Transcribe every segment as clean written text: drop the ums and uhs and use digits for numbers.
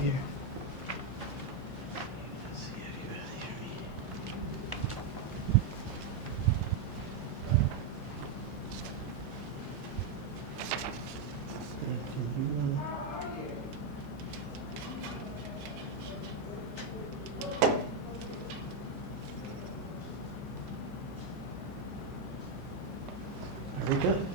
Here. Let's see if you hear me. Very good.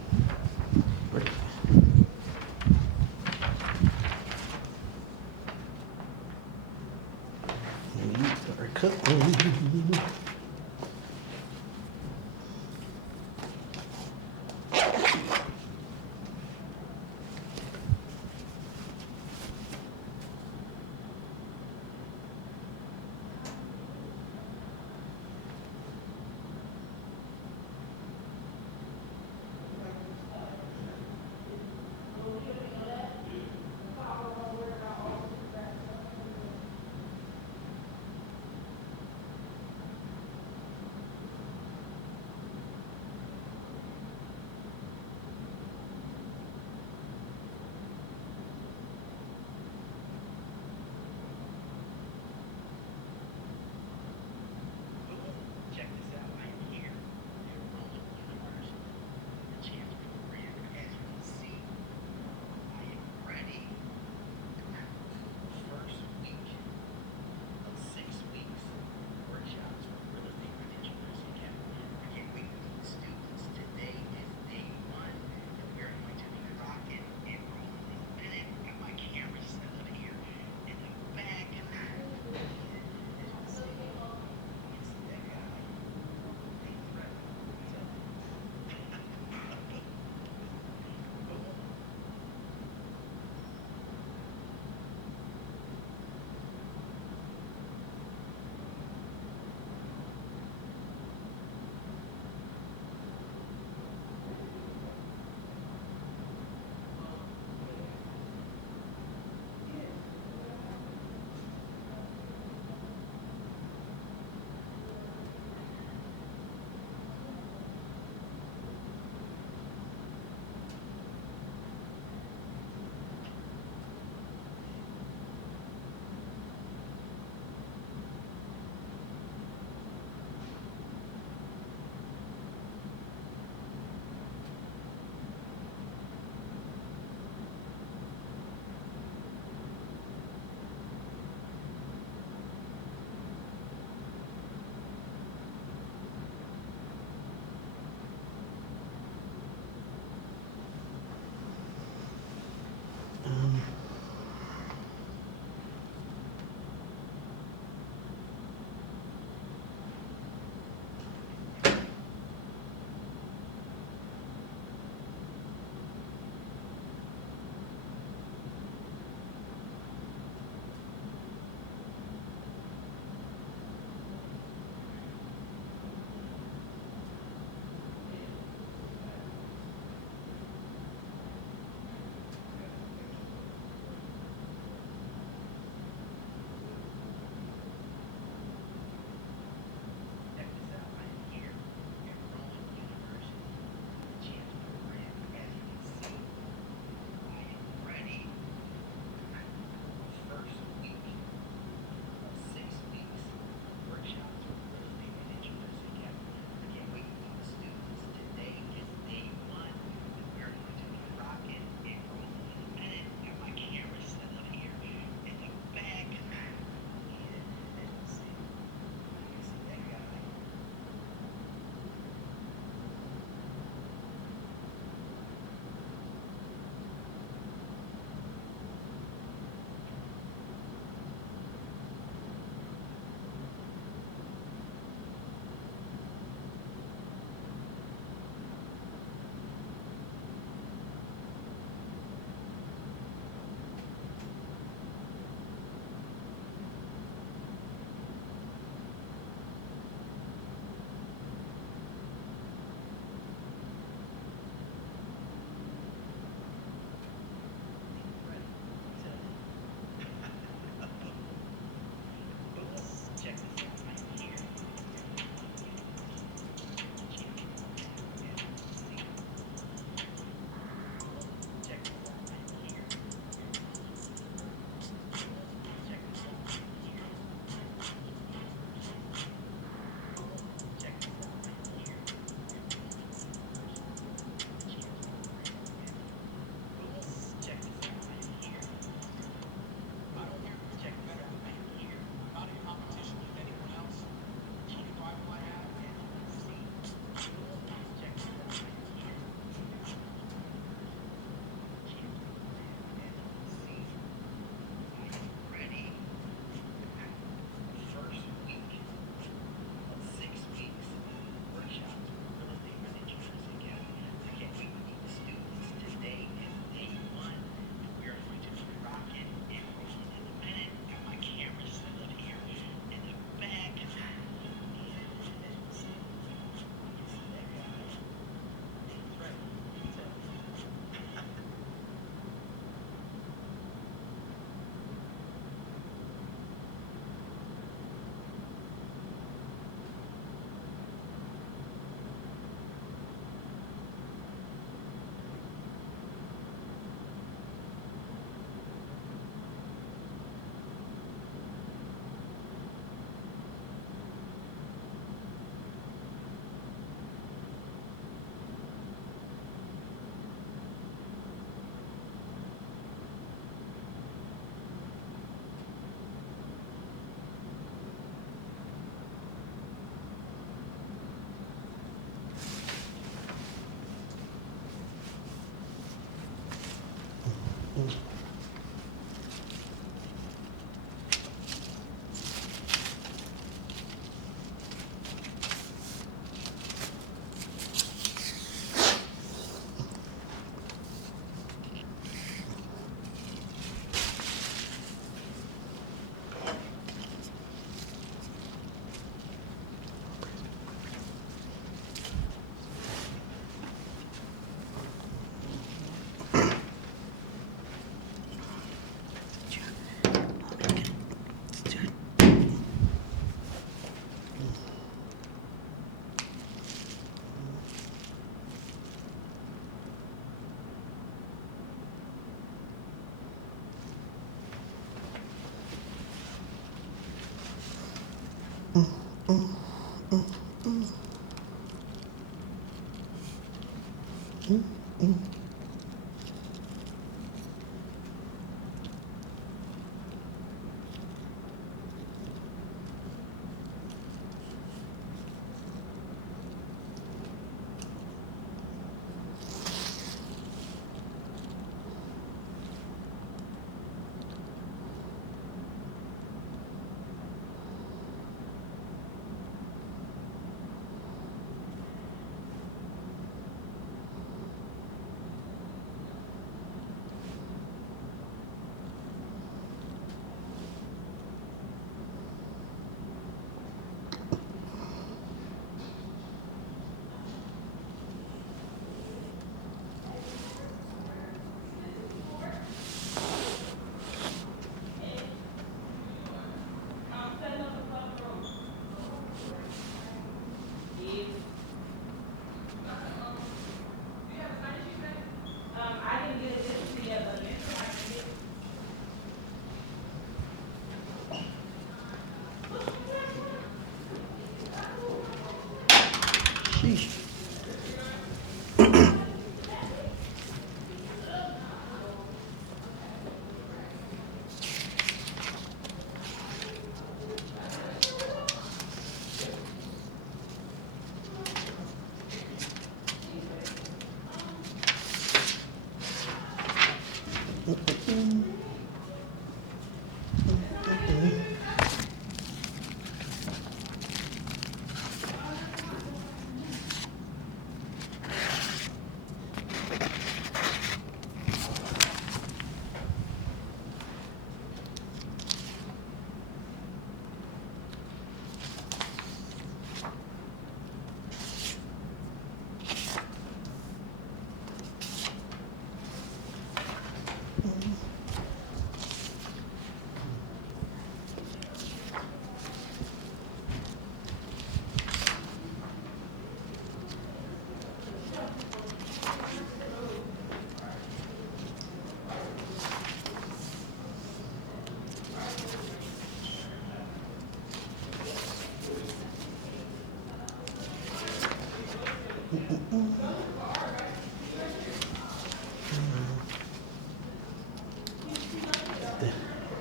The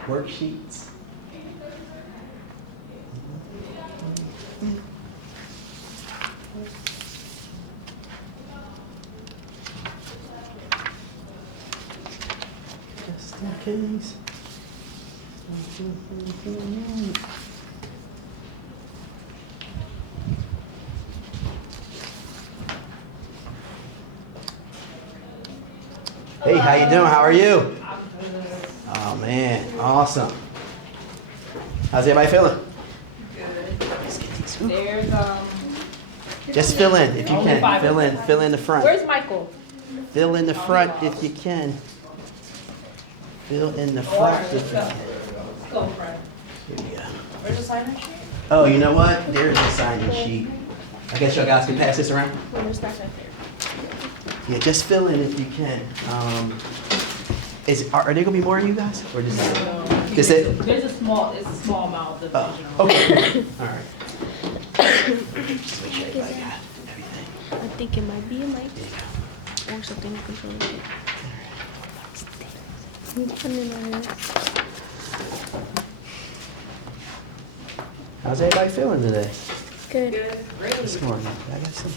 worksheets. Just in case. Hey, how you doing? How are you? Oh man, awesome. How's everybody feeling? Good. Let's get these. Ooh. There's Just fill in if you Only can. five of them. Fill in the front. Where's Michael? Fill in the front if you can. Fill in the front if you can. Let's go, Fred. Here we go. Where's the sign-in sheet? Oh, you know what? There's a sign-in sheet. I guess y'all guys can pass this around. Where's that right there? Yeah, just fill in if you can. Are there gonna be more of you guys, or just There's it? it's a small amount of Oh, division. okay. All right. Just make sure everybody got everything. I think it might be a mic There you go. or something to control it. How's everybody feeling today? Good. This morning, I got some.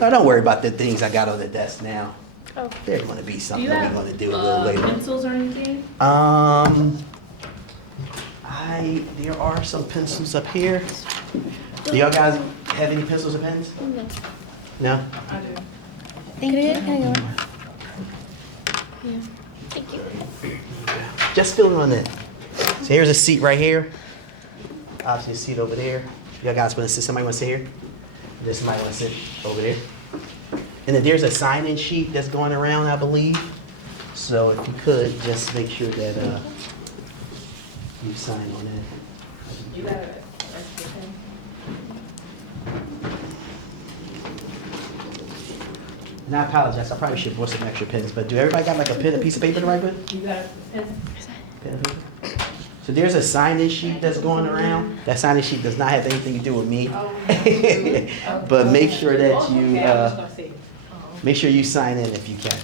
Oh, don't worry about the things I got on the desk now. Oh. There's going to be Do something you that have we're going to do a little later. pencils or anything? There are some pencils up here. Do y'all guys have any pencils or pens? No. No? I do. Thank you. Yeah. Thank you. Just fill it on in. So here's a seat right here. Obviously a seat over there. Y'all guys want to sit? Somebody want to sit here? There's somebody want to sit over there. And then there's a sign-in sheet that's going around, I believe. So if you could, just make sure that you sign on it. You got it. Extra pen? And I apologize, I probably should have brought some extra pens, but do everybody got like a pen, a piece of paper to write with? You got a pen? Pen and paper? So there's a sign-in sheet that's going around. That sign-in sheet does not have anything to do with me. But make sure that you, Okay, I was just gonna say. make sure you sign in if you can.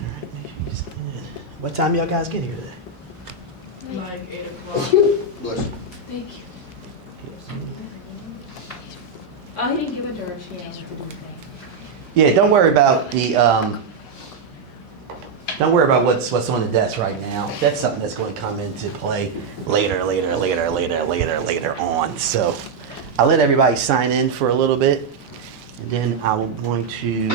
All right, make sure you sign in. What time y'all guys get here today? Like 8 o'clock. Bless you. Thank you. Oh, he didn't give a direction. Yeah, don't worry about the, don't worry about what's on the desk right now. That's something that's going to come into play later on. So I'll let everybody sign in for a little bit, and then I'm going to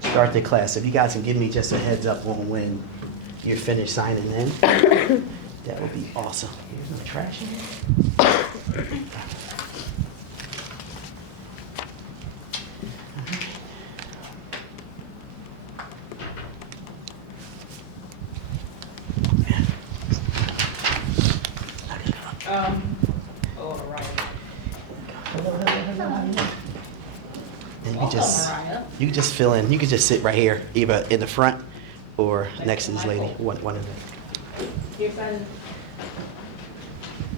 start the class. If you guys can give me just a heads up on when you're finished signing in, that would be awesome. There's no trash in here. All right. And you can just, Mariah. you can just fill in. You can just sit right here, either in the front or next to this lady. One of them. Your son.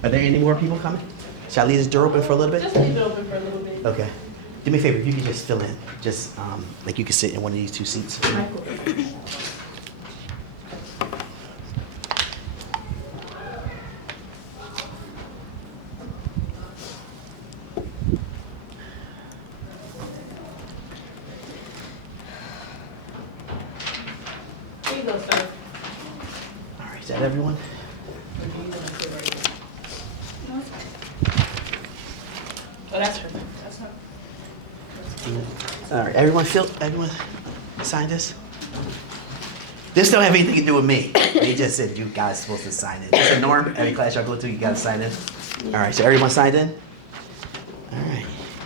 Are there any more people coming? Shall I leave this door open for a little bit? Just leave it open for a little bit. Okay. Do me a favor, if you could just fill in, just like you could sit in one of these two seats. Michael. Here you go, sir. All right, is that everyone? Oh, that's her. That's her. All right, everyone signed this? This don't have anything to do with me. They just said you guys are supposed to sign in. It's a norm, every class y'all go to, you gotta sign in. All right, so everyone signed in? All right.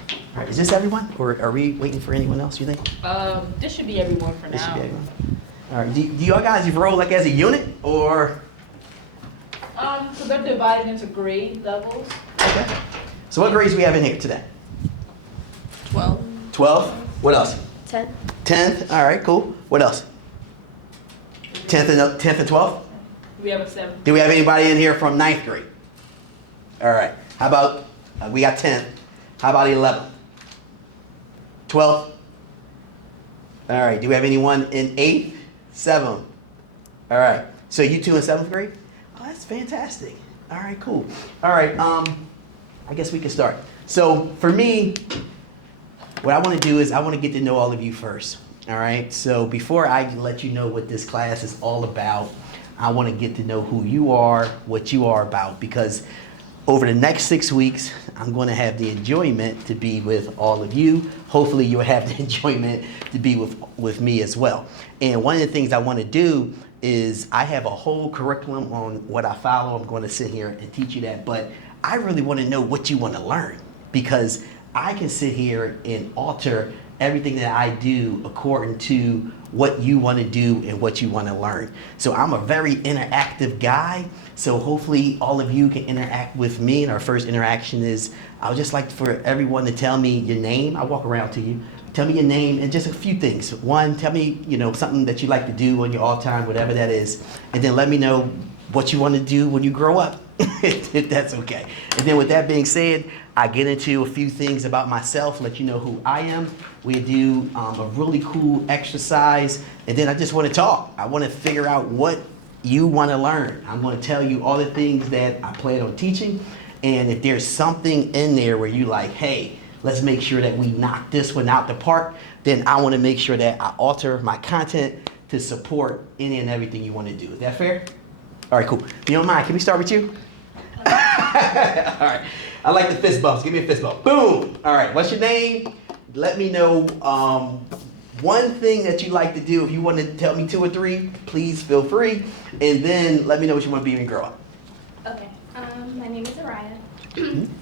All right, is this everyone, or are we waiting for anyone else, you think? This should be everyone for This should now. be everyone. All right, do y'all guys roll like as a unit, or? So they're divided into grade levels. Okay. So what grades we have in here today? 12. 12? What else? 10. 10th? All right, cool. What else? 10th and 12th? We have a 7. Do we have anybody in here from 9th grade? All right. How about, we got 10th. How about 11th? 12th? All right. Do we have anyone in 8th? 7th? All right. So you two in 7th grade? Oh, that's fantastic. All right, cool. All right, I guess we can start. So for me, what I want to do is I want to get to know all of you first. All right. So before I let you know what this class is all about, I want to get to know who you are, what you are about, because over the next 6 weeks, I'm going to have the enjoyment to be with all of you. Hopefully you'll have the enjoyment to be with me as well. And one of the things I want to do is I have a whole curriculum on what I follow. I'm going to sit here and teach you that, but I really want to know what you want to learn, because I can sit here and alter everything that I do according to what you want to do and what you want to learn. So I'm a very interactive guy. So hopefully all of you can interact with me. And our first interaction is, I would just like for everyone to tell me your name. I'll walk around to you. Tell me your name and just a few things. One, tell me, something that you like to do on your off time, whatever that is. And then let me know what you want to do when you grow up, if that's okay. And then with that being said, I get into a few things about myself, let you know who I am. We do a really cool exercise, and then I just want to talk. I want to figure out what you want to learn. I'm going to tell you all the things that I plan on teaching, And if there's something in there where you like, hey, let's make sure that we knock this one out the park, then I want to make sure that I alter my content to support any and everything you want to do. Is that fair? All right, cool. If you don't mind, can we start with you? All right. I like the fist bumps. Give me a fist bump. Boom. All right. What's your name? Let me know one thing that you like to do. If you want to tell me 2 or 3, please feel free. And then let me know what you want to be when you grow up. Okay. My name is Araya.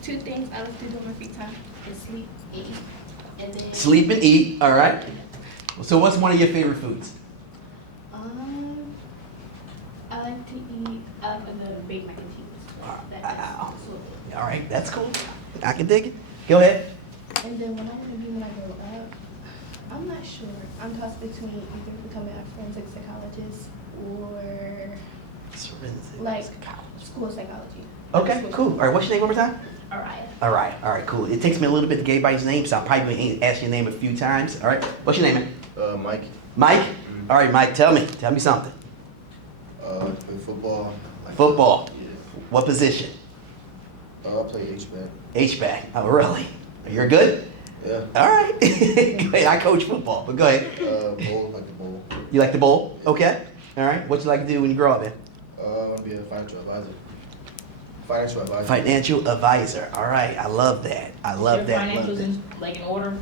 2 things I like to do in my free time is sleep, eat, and then Sleep and eat. All right. So what's one of your favorite foods? I like to eat the baked mac and cheese. Wow. All right. That's cool. I can dig it. Go ahead. And then what I want to be when I grow up, I'm not sure. I'm tossed between either becoming a forensic psychologist or like school psychology. Okay, cool. All right, what's your name one more time? Araya. All right, cool. It takes me a little bit to get everybody's name, so I'm probably going to ask your name a few times. All right, what's your name, man? Mike. Mike? Mm-hmm. All right, Mike, tell me something. Play football. Football. Yeah. What position? I play H-back. H-back. Oh, really? You're good? Yeah. All right. Wait, I coach football, but go ahead. Bowl, like the bowl. You like the bowl? Okay. All right, what you like to do when you grow up, man? I want to be a financial advisor. Financial advisor. Financial advisor. All right, I love that. I love that. Is your financials in order?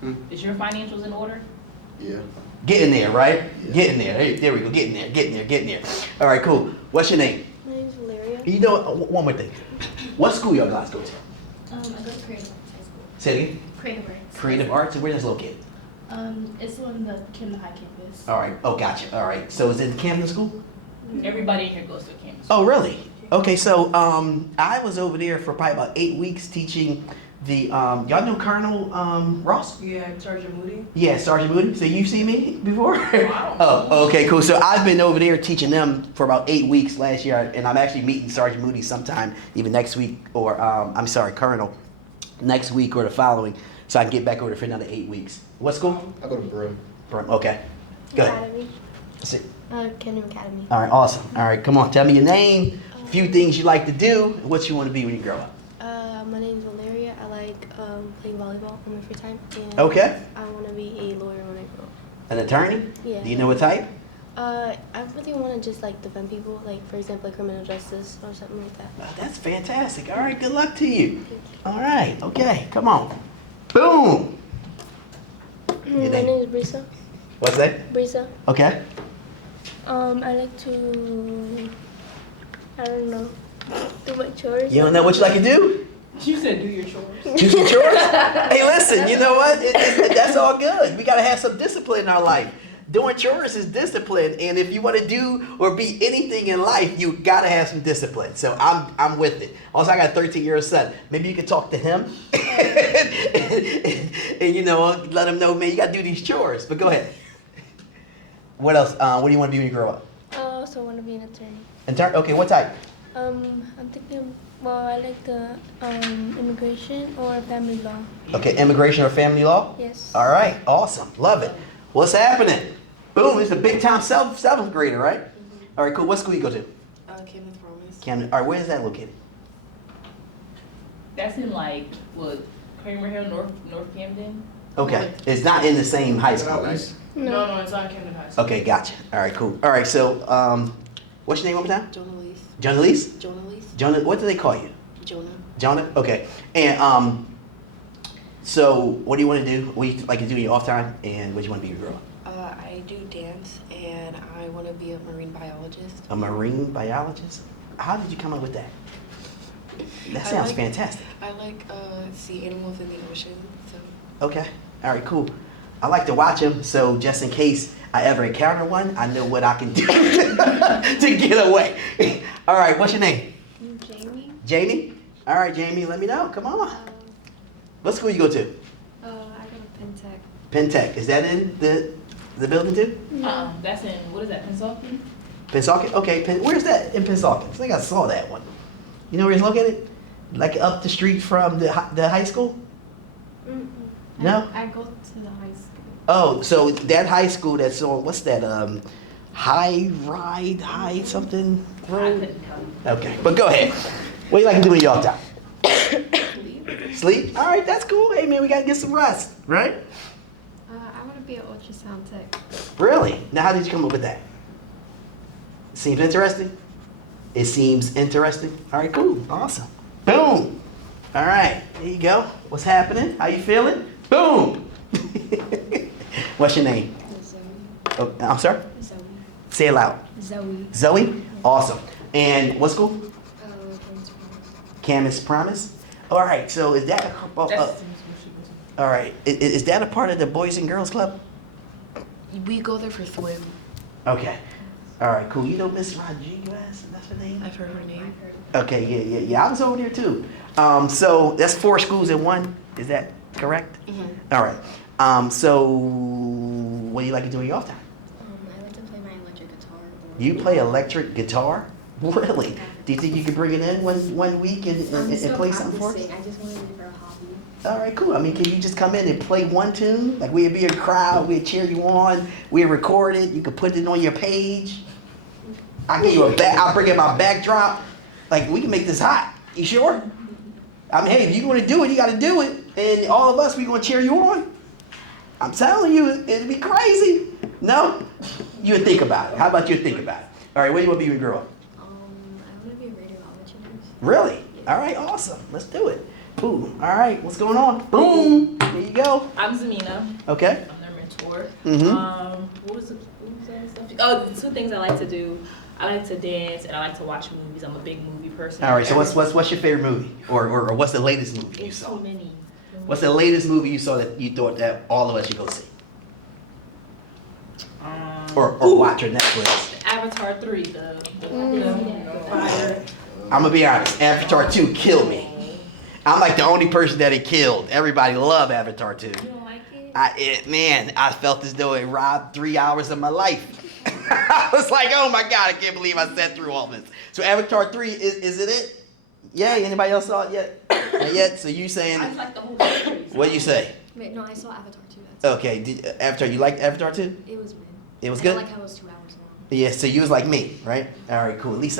Hmm? Is your financials in order? Yeah. Getting there, right? Yeah. Getting there. Hey, there we go. Getting there. All right, cool. What's your name? My name's Valeria. You know, one more thing. What school y'all guys go to? I go to Creative Arts High School. Say it again. Creative Arts. Creative Arts, and where is it located? It's on the Camden High campus. All right. Oh, gotcha. All right. So is it Camden School? Everybody in here goes to a campus. Oh, really? Okay. So I was over there for probably about 8 weeks teaching the y'all know Colonel Ross? Yeah, Sergeant Moody. Yeah, Sergeant Moody. So you've seen me before? Wow. Oh, okay, cool. So I've been over there teaching them for about 8 weeks last year, and I'm actually meeting Sergeant Moody sometime, even next week, or Colonel, next week or the following, so I can get back over there for another 8 weeks. What school? I go to Brim. Okay. Good. Academy. That's it. Camden Academy. All right, awesome. All right, come on, tell me your name, a few things you like to do, and what you want to be when you grow up. My name's Valeria. I like playing volleyball in my free time. And Okay. I want to be a lawyer when I grow up. An attorney? Yeah. Do you know what type? I really want to just like defend people, like for example, like criminal justice or something like that. Oh, that's fantastic. All right, good luck to you. All right, okay, come on. Boom. My name is Brisa. What's that? Brisa. Okay. I like to, I don't know, do my chores. You don't know what you like to do? You said do your chores. Do some chores? Hey, listen, you know what? That's all good. We got to have some discipline in our life. Doing chores is discipline, and if you want to do or be anything in life, you got to have some discipline. So I'm with it. Also, I got a 13-year-old son. Maybe you can talk to him and you know, let him know, man, you got to do these chores. But go ahead. What else? What do you want to be when you grow up? I also want to be an attorney. Okay, what type? I'm thinking, well, I like the immigration or family law. Okay, immigration or family law? Yes. All right, awesome, love it. What's happening? Boom, it's a big time seventh grader, right? Mm-hmm. All right, cool. What school you go to? Camden Promise. Camden. All right, where is that located? That's in like what Kramer Hill, North Camden. Okay, it's not in the same high school, right? No, it's on Camden High School. Okay, gotcha. All right, cool. All right, so what's your name one more time? Jonah Lees. Jonah. What do they call you? Jonah. Okay. And so what do you want to do? What do you like to do in your off time? And what do you want to be when you grow up? I do dance, and I want to be a marine biologist. A marine biologist? How did you come up with that? That sounds fantastic. I like sea animals in the ocean. So. Okay. All right, cool. I like to watch them, so just in case I ever encounter one, I know what I can do to get away. All right, what's your name? Jamie. Jamie? All right, Jamie, let me know. Come on. What school you go to? I go to Pentec. Pentec. Is that in the building too? That's in, what is that, Pennsauken? Pennsauken? Okay, where's that in Pennsauken? I think I saw that one. You know where it's located? Like up the street from the high school? No? I go to the high school. Oh, so that high school that's on, what's that, high something I road? couldn't tell you. Okay, but go ahead. What do you like to do in your off time? Sleep? All right, that's cool. Hey, man, we got to get some rest, right? I want to be an ultrasound tech. Really? Now, how did you come up with that? Seems interesting? It seems interesting. All right, cool. Awesome. Boom. All right, there you go. What's happening? How you feeling? Boom. What's your name? Zoe. Oh, I'm sorry? Zoe. Say it loud. Zoe. Zoe? Awesome. And what school? Camus Promise? All right, so is that all right, is that a part of the Boys and Girls Club? We go there for swim. Okay. All right, cool. You know Miss Rodriguez? That's her name? I've heard her name. Okay, yeah. I was over there too. So that's 4 schools in one. Is that correct? Mm-hmm. All right. So what do you like to do in your off time? I like to play my electric guitar. You play electric guitar? Really? Do you think you could bring it in one week and play something for us? I just wanted it for a hobby. All right, cool. I mean, can you just come in and play one tune? Like we'd be a crowd, we'd cheer you on, we'd record it, you could put it on your page. I'll give you I'll bring in my backdrop. Like we can make this hot. You sure? I mean, hey, if you're gonna do it, you gotta do it. And all of us, we gonna cheer you on. I'm telling you, it'd be crazy. No? You would think about it. How about you think about it? All right, what do you want to be when you grow up? I want to be a radiologist. Really? All right, awesome. Let's do it. Boom. All right, what's going on? Boom. There you go. I'm Zamina. Okay. I'm their mentor. Mm-hmm. What was that stuff? Oh, the 2 things I like to do. I like to dance and I like to watch movies. I'm a big movie person. All right, so what's your favorite movie? Or what's the latest movie you There's saw? so many. What's the latest movie you saw that you thought that all of us should go see? Or watch or Netflix? Avatar 3, the fire. I'm gonna be honest, Avatar 2 killed me. I'm like the only person that it killed. Everybody loved Avatar 2. You don't like it? Man, I felt as though it robbed 3 hours of my life. I was like, oh my God, I can't believe I sat through all this. So Avatar 3, is it? Yay, anybody else saw it yet? Not yet? So you saying, I just like the whole series. what do you say? Wait, no, I saw Avatar too. That's Okay, Avatar, you liked Avatar 2? It was mid. It was I good? didn't like how it was 2 hours long. Yeah, so you was like me, right? All right, cool. At least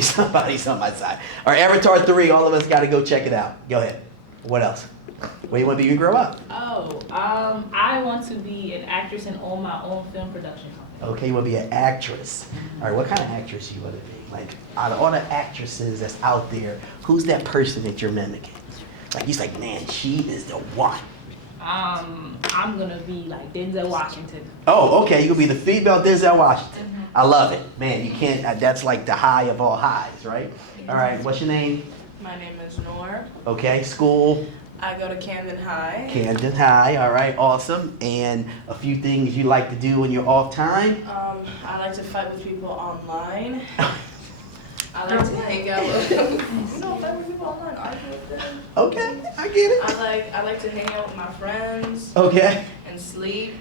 somebody's on my side. All right, Avatar 3, all of us got to go check it out. Go ahead. What else? What do you want to be when you grow up? Oh, I want to be an actress and own my own film production company. Okay, you want to be an actress. All right, what kind of actress you want to be? Like, out of all the actresses that's out there, who's that person that you're mimicking? Like, he's like, man, she is the one. I'm gonna be like Denzel Washington. Oh, okay, you'll be the female Denzel Washington. I love it. Man, you can't, that's like the high of all highs, right? All right, what's your name? My name is Noor. Okay, school. I go to Camden High. Camden High, all right, awesome. And a few things you like to do in your off time? I like to fight with people online. I like to hang out with fight with people online, argue with them. Okay, I get it. I like to hang out with my friends Okay. and sleep.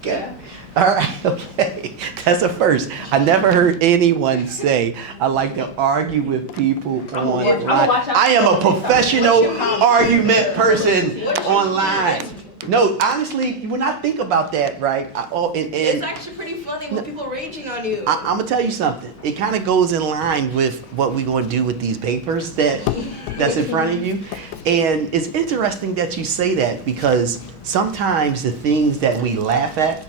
Okay. All right, okay. That's a first. I never heard anyone say, I like to argue with people online. I am a professional argument person online. No, honestly, when I think about that, right? It's actually pretty funny when people raging on you. I'm gonna tell you something. It kind of goes in line with what we're gonna do with these papers that's in front of you. And it's interesting that you say that because sometimes the things that we laugh at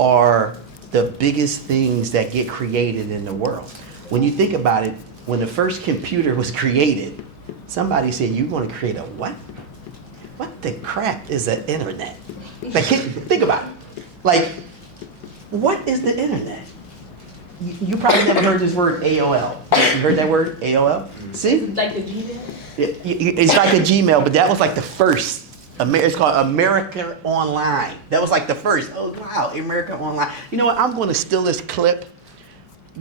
are the biggest things that get created in the world. When you think about it, when the first computer was created, somebody said, you're gonna create a what? What the crap is the internet? Like, think about it. Like, what is the internet? You probably never heard this word AOL. You heard that word, AOL? See? Like the Gmail? It's like a Gmail, but that was like the first. It's called America Online. That was like the first. Oh, wow, America Online. You know what? I'm going to steal this clip.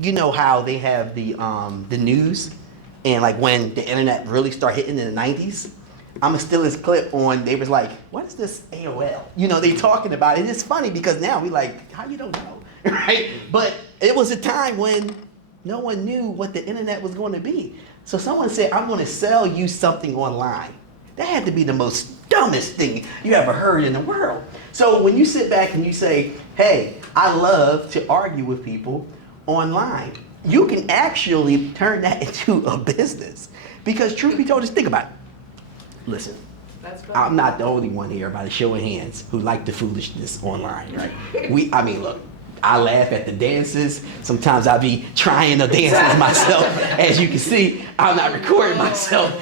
You know how they have the news, and like when the internet really started hitting in the 90s? I'm going to steal this clip on, they was like, what is this AOL? You know, they talking about it. And it's funny because now we like, how you don't know, right? But it was a time when no one knew what the internet was going to be. So someone said, I'm going to sell you something online. That had to be the most dumbest thing you ever heard in the world. So when you sit back and you say, hey, I love to argue with people online, you can actually turn that into a business. Because truth be told, just think about it. Listen, That's fine. I'm not the only one here by the show of hands who like the foolishness online, right? Look, I laugh at the dances. Sometimes I be trying the dances myself. As you can see, I'm not recording myself,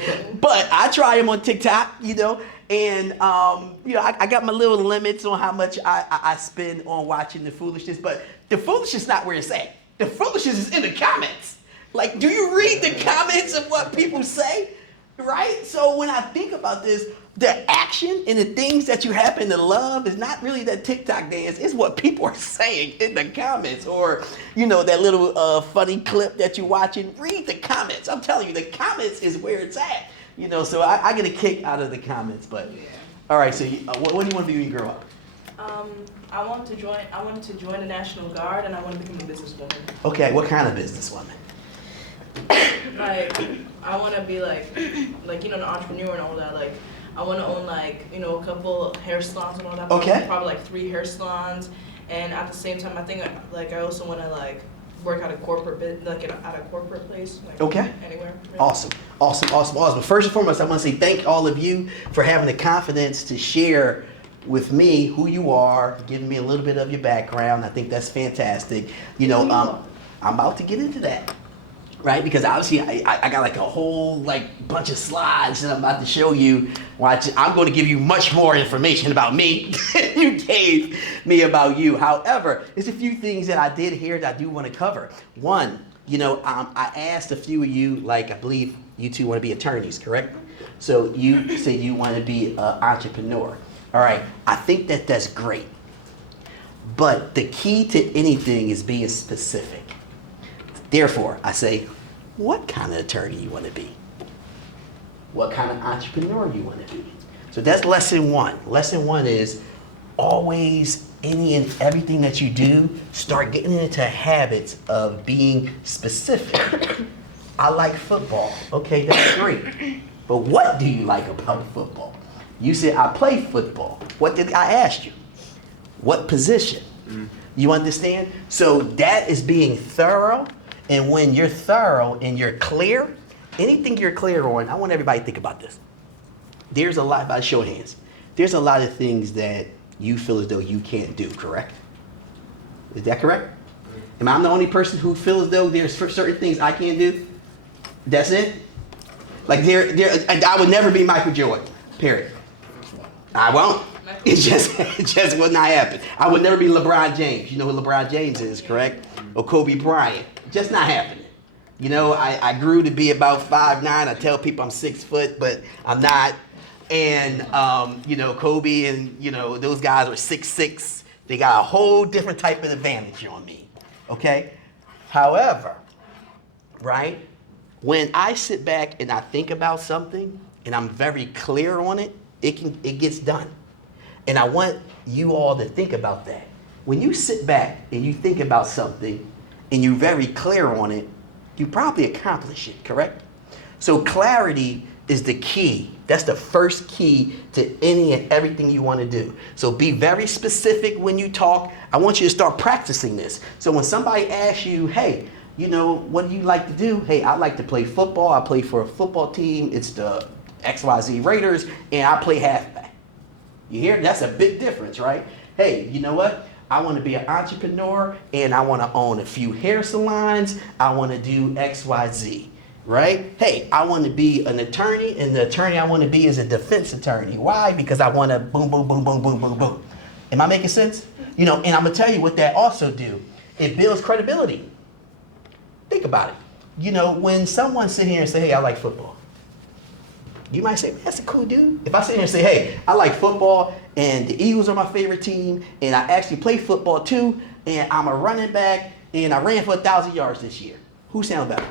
but I try them on TikTok, and I got my little limits on how much I spend on watching the foolishness, but the foolishness is not where it's at. The foolishness is in the comments. Like, do you read the comments of what people say? Right? So when I think about this, the action and the things that you happen to love is not really that TikTok dance. It's what people are saying in the comments, or that little funny clip that you're watching. Read the comments. I'm telling you, the comments is where it's at. So I get a kick out of the comments. But all right, so what do you want to be when you grow up? I wanted to join the National Guard, and I want to become a businesswoman. Okay, what kind of businesswoman? Like, I want to be like an entrepreneur and all that. Like, I want to own a couple hair salons and all that. Okay. Probably like 3 hair salons, and at the same time, I think I also want to work at a corporate at a corporate place. Okay. Anywhere. Really. Awesome. But first and foremost, I want to say thank all of you for having the confidence to share with me who you are, giving me a little bit of your background. I think that's fantastic. I'm about to get into that. Right, because obviously I got a whole bunch of slides that I'm about to show you. I'm going to give you much more information about me than you gave me about you. However, there's a few things that I did here that I do want to cover. One, I asked a few of you, I believe you two want to be attorneys, correct? So you say you want to be an entrepreneur. All right, I think that's great. But the key to anything is being specific. Therefore, I say, what kind of attorney you want to be? What kind of entrepreneur you want to be? So that's lesson 1. Lesson 1 is always, any and everything that you do, start getting into habits of being specific. I like football. Okay, that's great. But what do you like about football? You said, I play football. What did I ask you? What position? You understand? So that is being thorough. And when you're thorough and you're clear, anything you're clear on, I want everybody to think about this. There's a lot, by show of hands, there's a lot of things that you feel as though you can't do, correct? Is that correct? Am I the only person who feels as though there's certain things I can't do? That's it? I would never be Michael Jordan, period. I won't. It just will not happen. I would never be LeBron James. You know who LeBron James is, correct? Or Kobe Bryant. Just not happening. I grew to be about 5'9". I tell people I'm 6 foot, but I'm not. And, Kobe and, those guys are 6'6". They got a whole different type of advantage on me. Okay? However, right, when I sit back and I think about something and I'm very clear on it, it gets done. And I want you all to think about that. When you sit back and you think about something and you're very clear on it, you probably accomplish it, correct? So clarity is the key. That's the first key to any and everything you want to do. So be very specific when you talk. I want you to start practicing this. So when somebody asks you, hey, what do you like to do? Hey, I like to play football. I play for a football team. It's the XYZ Raiders, and I play halfback. You hear? That's a big difference, right? Hey, you know what? I want to be an entrepreneur, and I want to own a few hair salons. I want to do XYZ, right? Hey, I want to be an attorney, and the attorney I want to be is a defense attorney. Why? Because I want to boom, boom, boom, boom, boom, boom, boom. Am I making sense? And I'm going to tell you what that also do. It builds credibility. Think about it. When someone sit here and say, hey, I like football, you might say, that's a cool dude. If I sit here and say, hey, I like football, and the Eagles are my favorite team, and I actually play football too, and I'm a running back, and I ran for 1,000 yards this year. Who sounds better?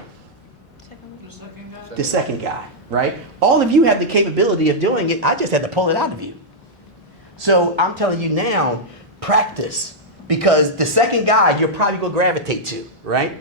The second guy, right? All of you have the capability of doing it. I just had to pull it out of you. So I'm telling you now, practice, because the second guy you're probably going to gravitate to, right?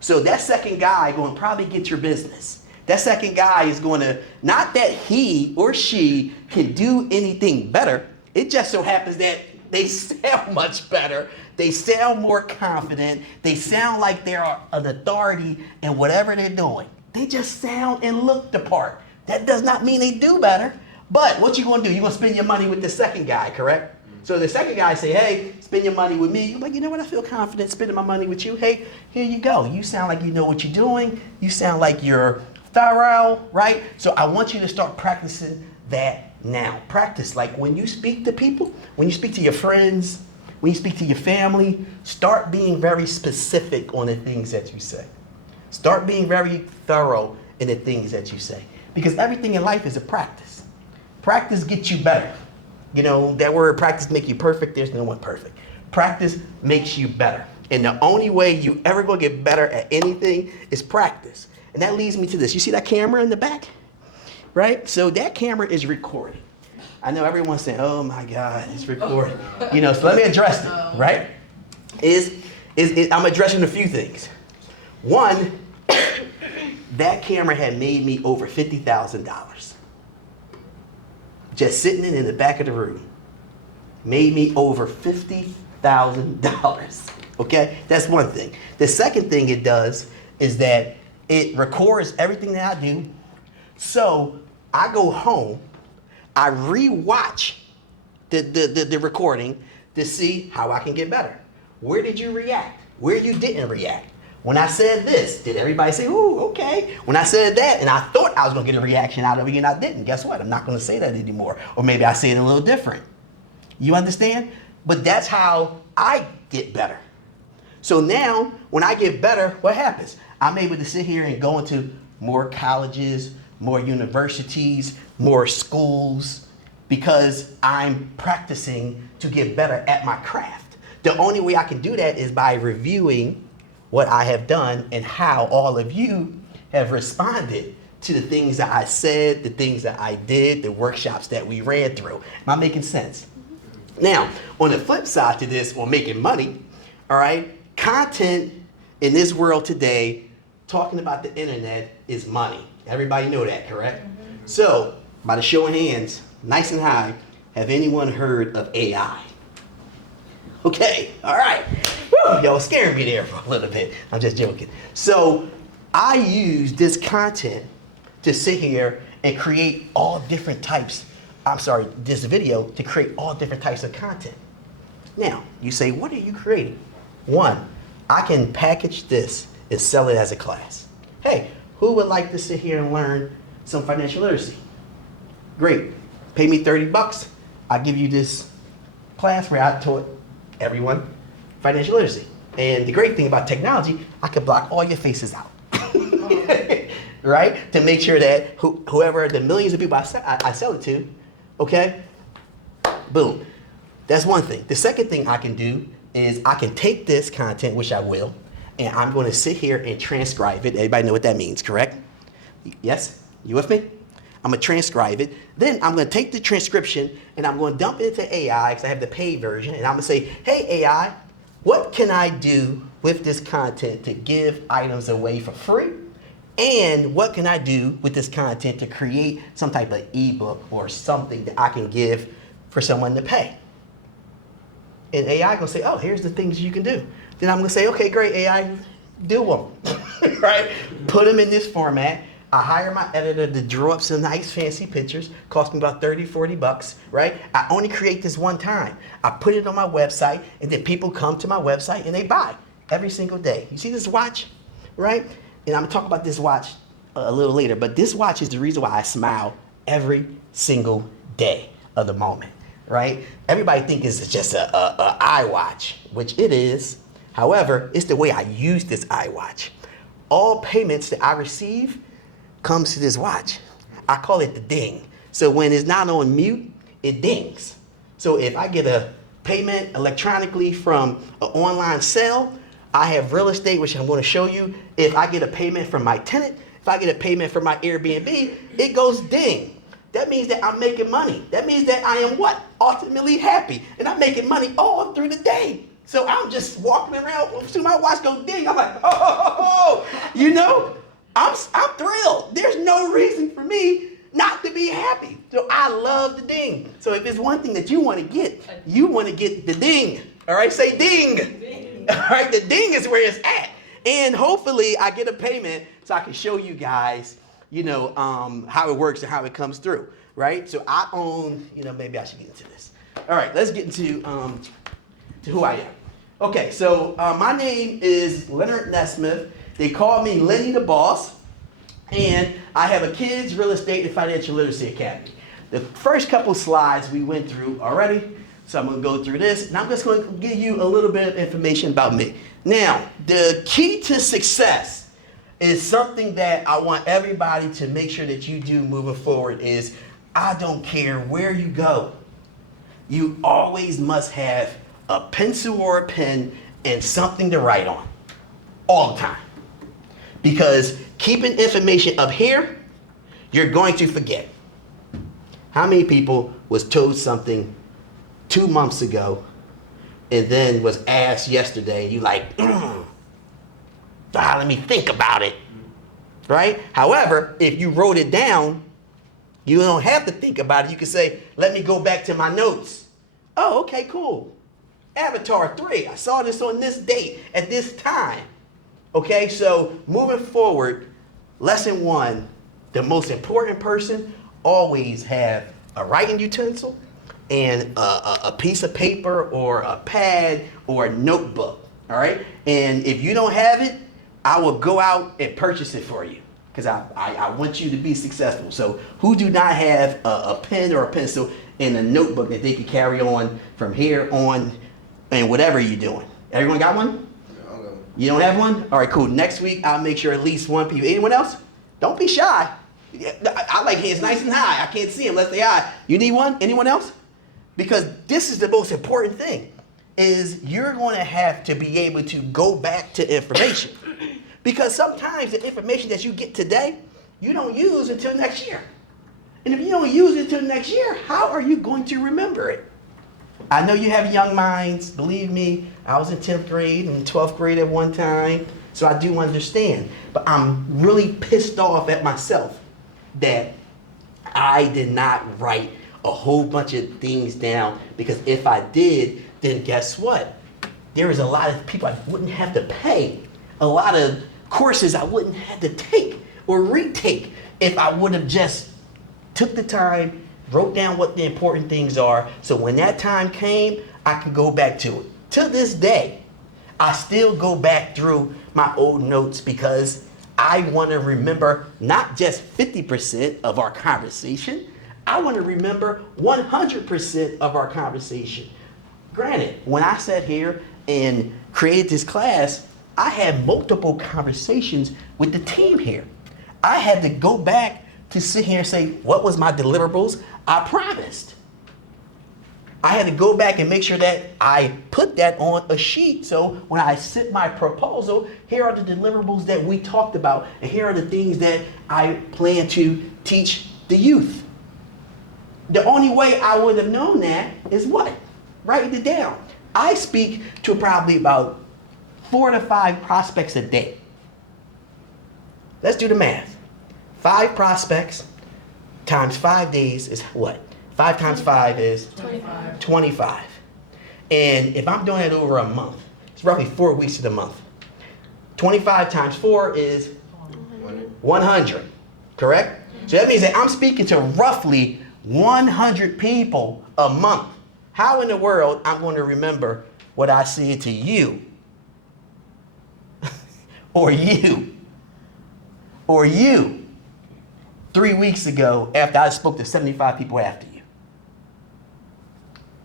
So that second guy going to probably get your business. That second guy is going to, not that he or she can do anything better. It just so happens that they sell much better They sound more confident. They sound like they're an authority in whatever they're doing. They just sound and look the part. That does not mean they do better. But what you gonna do? You're gonna spend your money with the second guy, correct? So the second guy say, hey, spend your money with me. You're like, you know what? I feel confident spending my money with you. Hey, here you go. You sound like you know what you're doing. You sound like you're thorough, right? So I want you to start practicing that now. Practice, like when you speak to people, when you speak to your friends, when you speak to your family, start being very specific on the things that you say. Start being very thorough in the things that you say. Because everything in life is a practice. Practice gets you better. You know, that word practice make you perfect. There's no one perfect. Practice makes you better. And the only way you ever gonna get better at anything is practice. And that leads me to this. You see that camera in the back? Right? So that camera is recording. I know everyone's saying, oh my God, it's recording. You know, so let me address it, right? I'm addressing a few things. One, that camera had made me over $50,000. Just sitting in the back of the room. Made me over $50,000. Okay? That's one thing. The second thing it does is that it records everything that I do. So I go home, I re-watch the recording to see how I can get better. Where did you react? Where you didn't react? When I said this, did everybody say, ooh, okay? When I said that, and I thought I was gonna get a reaction out of it, and I didn't, guess what? I'm not gonna say that anymore. Or maybe I say it a little different. You understand? But that's how I get better. So now, when I get better, what happens? I'm able to sit here and go into more colleges, more universities, more schools, because I'm practicing to get better at my craft. The only way I can do that is by reviewing what I have done and how all of you have responded to the things that I said, the things that I did, the workshops that we ran through. Am I making sense? Now, on the flip side to this, on making money, all right, content in this world today, talking about the internet, is money. Everybody know that, correct? So, by the show of hands, nice and high, have anyone heard of AI? Okay, all right. Woo, y'all scaring me there for a little bit. I'm just joking. So I use this content to sit here and create all different types, this video to create all different types of content. Now, you say, what are you creating? One, I can package this and sell it as a class. Hey, who would like to sit here and learn some financial literacy? Great, pay me $30. I'll give you this class where I taught everyone financial literacy. And the great thing about technology, I can block all your faces out. Right? To make sure that whoever, the millions of people I sell it to, okay? Boom. That's one thing. The second thing I can do is I can take this content, which I will, and I'm going to sit here and transcribe it. Everybody know what that means, correct? Yes? You with me? I'm going to transcribe it. Then I'm going to take the transcription and I'm going to dump it into AI because I have the paid version. And I'm going to say, hey, AI, what can I do with this content to give items away for free? And what can I do with this content to create some type of ebook or something that I can give for someone to pay? And AI going to say, oh, here's the things you can do. Then I'm going to say, okay, great, AI, do them. Right? Put them in this format. I hire my editor to draw up some nice fancy pictures, cost me about $30-40, right? I only create this one time. I put it on my website, and then people come to my website and they buy every single day. You see this watch, right? And I'm gonna talk about this watch a little later, but this watch is the reason why I smile every single day of the moment, right? Everybody thinks it's just a iWatch, which it is. However, it's the way I use this iWatch. All payments that I receive comes to this watch. I call it the ding. So when it's not on mute, it dings. So if I get a payment electronically from an online sale, I have real estate, which I'm going to show you. If I get a payment from my tenant, if I get a payment from my Airbnb, it goes ding. That means that I'm making money. That means that I am what? Ultimately happy. And I'm making money all through the day. So I'm just walking around, see my watch go ding. I'm like, oh, you know? I'm thrilled. There's no reason for me not to be happy. So I love the ding. So if there's one thing that you want to get the ding. All right, say ding. All right, the ding is where it's at. And hopefully I get a payment so I can show you guys, how it works and how it comes through, right? So I own, maybe I should get into this. All right, let's get into to who I am. Okay, so my name is Leonard Nesmith. They call me Lenny the Boss. And I have a kids real estate and financial literacy academy. The first couple slides we went through already. So I'm going to go through this, and I'm just going to give you a little bit of information about me. Now, the key to success is something that I want everybody to make sure that you do moving forward is, I don't care where you go. You always must have a pencil or a pen and something to write on all the time. Because keeping information up here, you're going to forget. How many people was told something 2 months ago and then was asked yesterday, you like, let me think about it, right? However, if you wrote it down, you don't have to think about it. You can say, let me go back to my notes. Oh, okay, cool. Avatar 3, I saw this on this date at this time. Okay, so moving forward, lesson 1, the most important person, always have a writing utensil and a piece of paper or a pad or a notebook, all right? And if you don't have it, I will go out and purchase it for you because I want you to be successful. So who do not have a pen or a pencil and a notebook that they can carry on from here on and whatever you're doing? Everyone got one? You don't have one? All right, cool. Next week, I'll make sure at least one people. Anyone else? Don't be shy. I like hands nice and high. I can't see unless they high. You need one? Anyone else? Because this is the most important thing, is you're going to have to be able to go back to information. Because sometimes the information that you get today, you don't use until next year. And if you don't use it until next year, how are you going to remember it? I know you have young minds. Believe me, I was in 10th grade and 12th grade at one time, so I do understand. But I'm really pissed off at myself that I did not write a whole bunch of things down, because if I did, then guess what? There is a lot of people I wouldn't have to pay, a lot of courses I wouldn't have to take or retake if I would have just took the time, wrote down what the important things are, so when that time came, I could go back to it. To this day, I still go back through my old notes because I want to remember not just 50% of our conversation, I want to remember 100% of our conversation. Granted, when I sat here and created this class, I had multiple conversations with the team here. I had to go back to sit here and say, what was my deliverables I promised? I had to go back and make sure that I put that on a sheet, so when I sent my proposal, here are the deliverables that we talked about, and here are the things that I plan to teach the youth. The only way I would have known that is what? Writing it down. I speak to probably about 4 to 5 prospects a day. Let's do the math. 5 prospects times 5 days is what? 5 times 5 is 25. And if I'm doing it over a month, it's roughly 4 weeks of the month. 25 times 4 is 100, correct? So that means that I'm speaking to roughly 100 people a month. How in the world I'm going to remember what I said to you or you or you 3 weeks ago after I spoke to 75 people after you?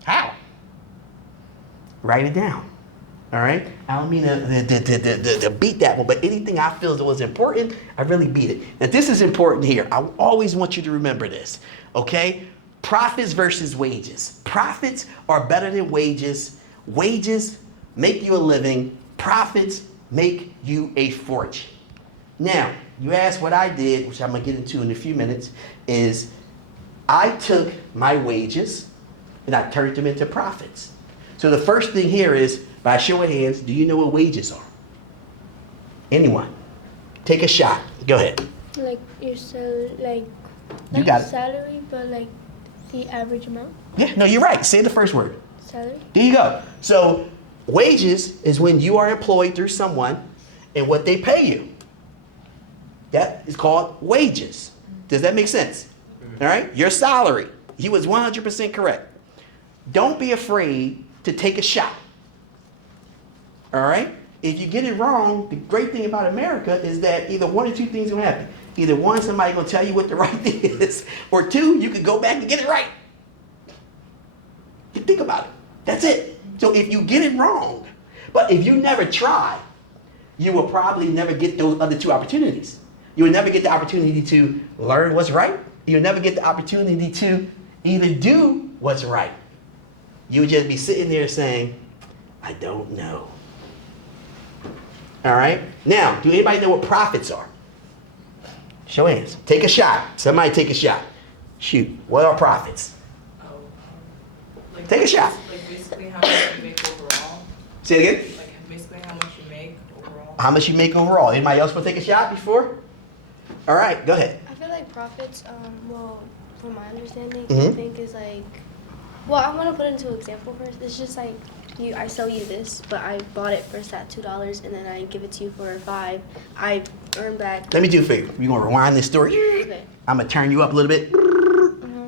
How? Write it down. All right? I don't mean to beat that one, but anything I feel that was important, I really beat it. Now, this is important here. I always want you to remember this, okay? Profits versus wages. Profits are better than wages. Wages make you a living. Profits make you a fortune. Now, you asked what I did, which I'm going to get into in a few minutes, is I took my wages and I turned them into profits. So the first thing here is, by show of hands, do you know what wages are? Anyone? Take a shot. Go ahead. Like your You not got it. salary, but like the average amount. Yeah, no, you're right. Say the first word. Salary? There you go. So wages is when you are employed through someone and what they pay you. That is called wages. Does that make sense? All right? Your salary. He was 100% correct. Don't be afraid to take a shot. All right? If you get it wrong, the great thing about America is that either one or two things going to happen. Either one, somebody going to tell you what the right thing is, or two, you can go back and get it right. You think about it. That's it. So if you get it wrong, but if you never try, you will probably never get those other two opportunities. You will never get the opportunity to learn what's right. You'll never get the opportunity to either do what's right. You would just be sitting there saying, I don't know. All right? Now, do anybody know what profits are? Show hands. Take a shot. Somebody take a shot. Shoot. What are profits? Like, Take a shot. Like basically how much you make overall. Say it again. Like basically how much you make overall. How much you make overall? Anybody else want to take a shot before? All right, go ahead. I feel like profits, well, from my understanding, I Mhm. think is like, well, I want to put it into an example first. It's just like, I sell you this, but I bought it first at $2, and then I give it to you for $5. I earn back. Let me do a favor. We're going to rewind this story. Okay. I'm going to turn you up a little bit.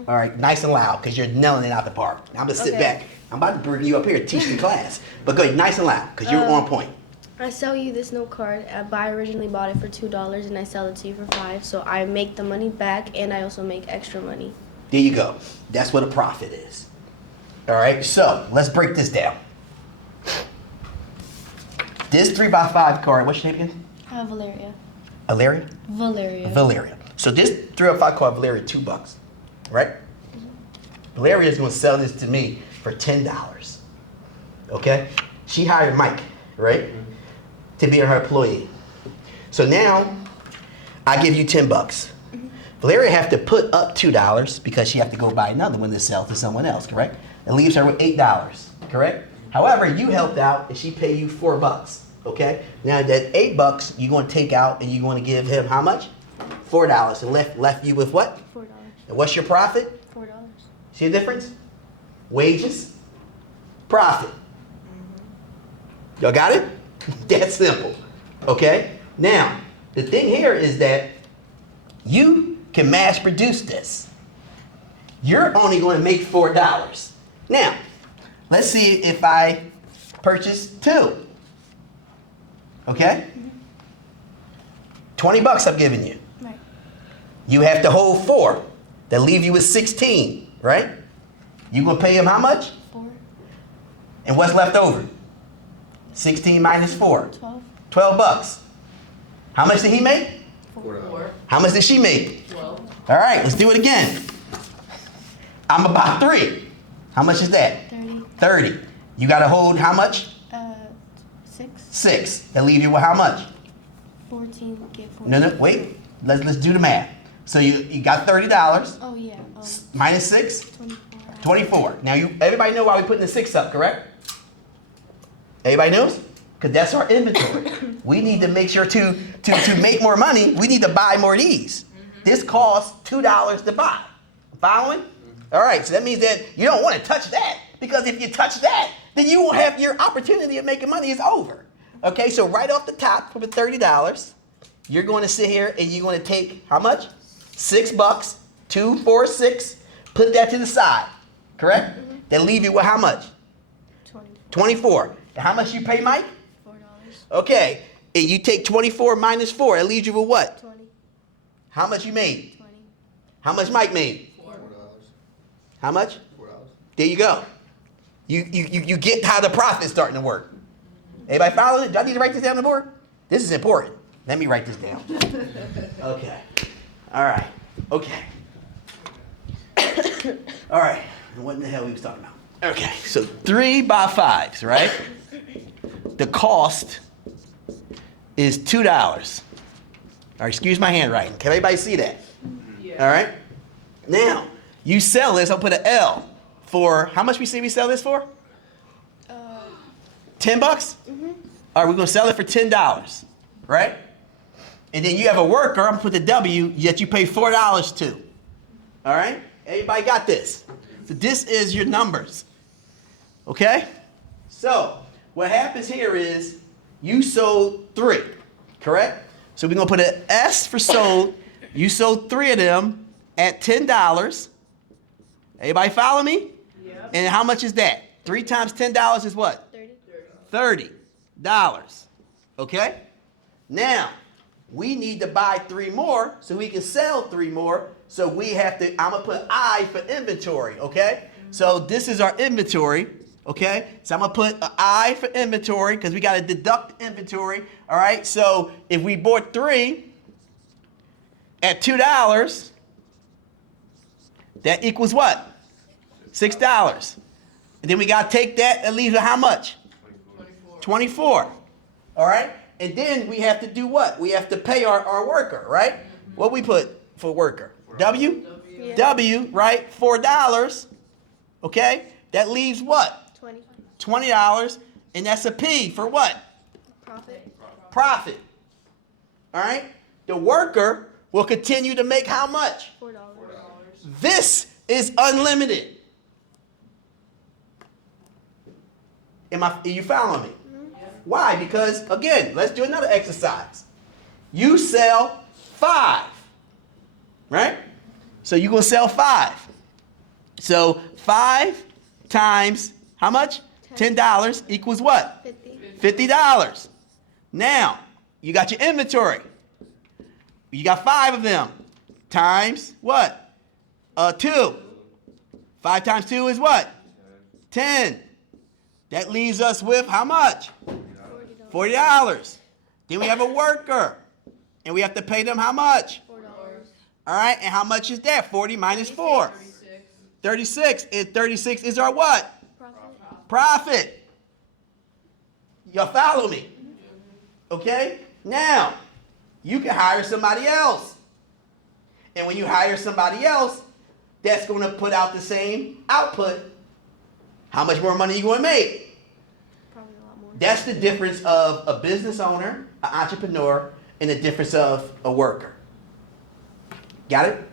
All right, nice and loud, because you're nailing it out the park. Now I'm going to sit Okay. back. I'm about to bring you up here to teach the class. But go ahead, nice and loud, because you're on point. I sell you this note card, but I originally bought it for $2, and I sell it to you for $5. So I make the money back, and I also make extra money. There you go. That's what a profit is. All right, so let's break this down. This 3x5 card, what's your name again? Valeria. Valeria? Valeria. Valeria. So this 3x5 card, Valeria, $2, right? Valeria is going to sell this to me for $10. Okay? She hired Mike, right? To be her employee. So now I give you $10. Valeria have to put up $2 because she have to go buy another one to sell to someone else, correct? It leaves her with $8, correct? However, you helped out and she paid you $4, okay? Now that $8 you're going to take out and you're going to give him how much? $4. And left you with what? $4. And what's your profit? $4. See the difference? Wages, profit. Y'all got it? That's simple. Okay? Now, the thing here is that you can mass produce this. You're only going to make $4. Now, let's see if I purchase 2. Okay? $20 I'm giving you. Right. You have to hold 4. That leave you with 16, right? You gonna pay him how much? 4. And what's left over? 16 minus 4. 12. $12. How much did he make? $4. How much did she make? 12. All right, let's do it again. I'm about 3. How much is that? 30. 30. You gotta hold how much? 6. 6. That leave you with how much? 14. Get 14. No, wait. Let's do the math. So you got $30 Oh, yeah. minus 6, 24. 24. Now everybody know why we putting the 6 up, correct? Everybody knows? Because that's our inventory. We need to make sure to make more money, we need to buy more of these. This costs $2 to buy. Following? All right, so that means that you don't want to touch that, because if you touch that, then you won't have your opportunity of making money is over. Okay, so right off the top from the $30, you're going to sit here and you're going to take how much? $6, 2, 4, 6, put that to the side, correct? That leave you with how much? 24. And how much you pay Mike? $4. Okay, and you take 24 minus 4, it leaves you with what? 20. How much you made? 20. How much Mike made? $4. How much? $4. There you go. You get how the profit's starting to work. Everybody following it? Do I need to write this down on the board? This is important. Let me write this down. Okay. All right. Okay. All right. What in the hell we was talking about? Okay. So 3x5s, right? The cost is $2. All right. Excuse my handwriting. Can everybody see that? Yeah. All right. Now you sell this. I'll put an L for how much we say we sell this for? $10? All right, we're gonna sell it for $10, right? And then you have a worker, I'm gonna put the W, that you pay $4 to. All right? Everybody got this? So this is your numbers. Okay? So, what happens here is you sold 3, correct? So we're going to put an S for sold. You sold 3 of them at $10. Everybody follow me? Yep. And how much is that? 3 times $10 is what? $30. Okay? Now, we need to buy 3 more so we can sell 3 more. So we have to, I'm going to put I for inventory, okay? So this is our inventory, okay? So I'm going to put an I for inventory because we got to deduct inventory, all right? So if we bought 3 at $2, that equals what? $6. And then we got to take that and leave it how much? 24. All right? And then we have to do what? We have to pay our worker, right? What we put for worker? W? Yeah. W, right? $4. Okay? That leaves what? 20. $20. And that's a P for what? Profit. All right? The worker will continue to make how much? $4. This is unlimited. Are you following me? Why? Because, again, let's do another exercise. You sell 5, right? So you're going to sell 5. So 5 times how much? $10 equals what? 50. $50. Now, you got your inventory. You got 5 of them. Times what? 2. 5 times 2 is what? 10. That leaves us with how much? $40. Then we have a worker. And we have to pay them how much? $4. All right, and how much is that? 40 minus 4. 36. And 36 is our what? Profit. Y'all follow me? Okay? Now, you can hire somebody else. And when you hire somebody else, that's going to put out the same output. How much more money are you going to make? Probably a lot more. That's the difference of a business owner, an entrepreneur, and the difference of a worker. Got it?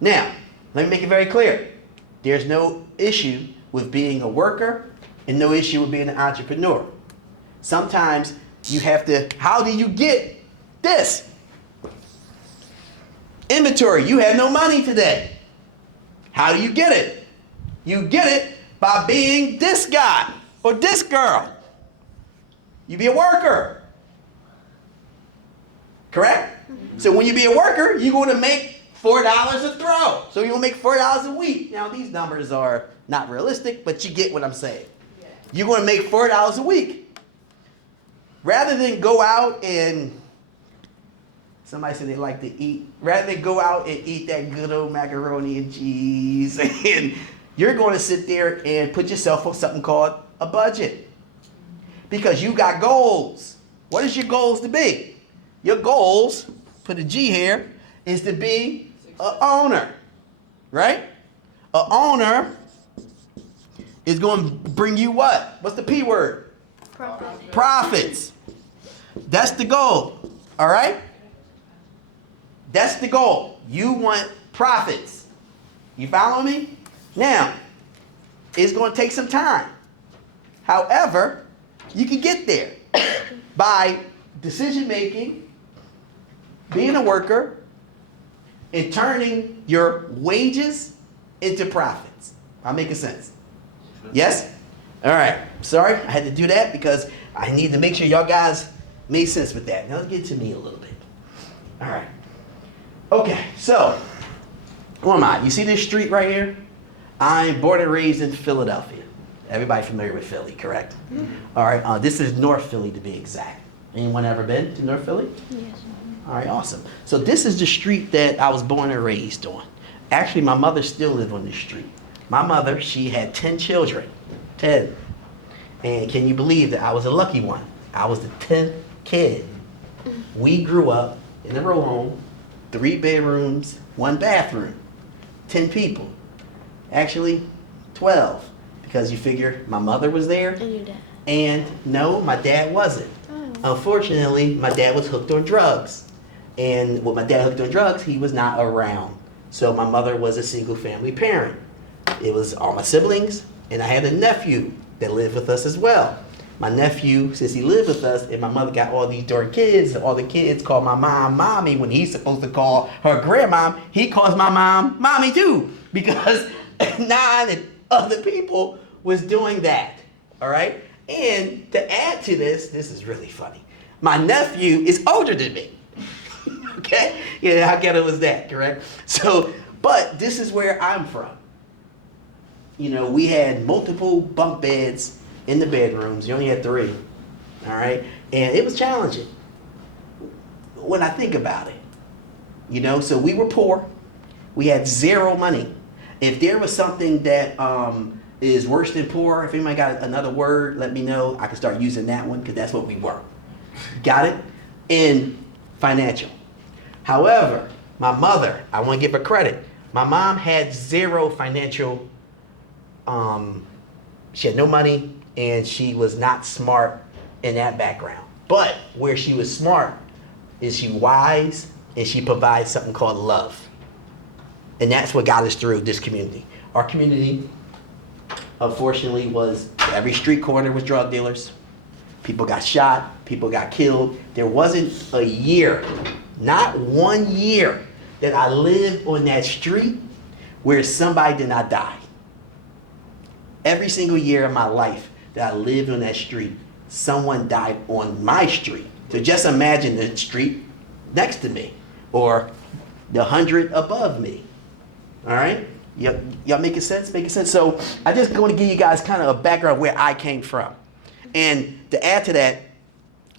Now, let me make it very clear. There's no issue with being a worker and no issue with being an entrepreneur. Sometimes you have to, how do you get this? Inventory. You have no money today. How do you get it? You get it by being this guy or this girl. You be a worker. Correct? So when you be a worker, you're going to make $4 a throw. So you're going to make $4 a week. Now these numbers are not realistic, but you get what I'm saying. You're going to make $4 a week. Rather than go out and, somebody said they like to eat, rather than go out and eat that good old macaroni and cheese, and you're going to sit there and put yourself on something called a budget. Because you got goals. What is your goals to be? Your goals, put a G here, is to be an owner. Right? An owner is going to bring you what? What's the P word? Profit. Profits. That's the goal. All right? That's the goal. You want profits. You follow me? Now, it's going to take some time. However, you can get there by decision making, being a worker, and turning your wages into profits. I'm making sense. Yes? All right. Sorry, I had to do that because I need to make sure y'all guys made sense with that. Now let's get to me a little bit. All right. Okay, so who am I? You see this street right here? I'm born and raised in Philadelphia. Everybody familiar with Philly, correct? All right, this is North Philly to be exact. Anyone ever been to North Philly? Yes. All right, awesome. So this is the street that I was born and raised on. Actually, my mother still lived on this street. My mother, she had 10 children, 10. And can you believe that I was a lucky one? I was the 10th kid. We grew up in a row home, 3 bedrooms, 1 bathroom, 10 people. Actually, 12, because you figure my mother was there. And your dad. And no, my dad wasn't. Oh. Unfortunately, my dad was hooked on drugs. And with my dad hooked on drugs, he was not around. So my mother was a single family parent. It was all my siblings And I had a nephew that lived with us as well. My nephew, since he lived with us, and my mother got all these dark kids, all the kids call my mom mommy when he's supposed to call her grandmom. He calls my mom mommy too, because 9 other people was doing that. All right? And to add to this is really funny. My nephew is older than me. Okay? Yeah, how ghetto was that, correct? So, but this is where I'm from. You know, we had multiple bunk beds in the bedrooms. You only had 3. All right? And it was challenging when I think about it. You know, so we were poor. We had 0 money. If there was something that is worse than poor, if anybody got another word, let me know. I can start using that one because that's what we were. Got it? In financial. However, my mother, I want to give her credit. My mom had 0 financial, she had no money, and she was not smart in that background. But where she was smart is she wise, and she provides something called love. And that's what got us through this community. Our community, unfortunately, was every street corner was drug dealers. People got shot, people got killed. There wasn't a year, not 1 year, that I lived on that street where somebody did not die. Every single year of my life that I lived on that street, someone died on my street. So just imagine the street next to me or the 100 above me. All right? Y'all making sense? Making sense? So I just want to give you guys kind of a background where I came from. And to add to that,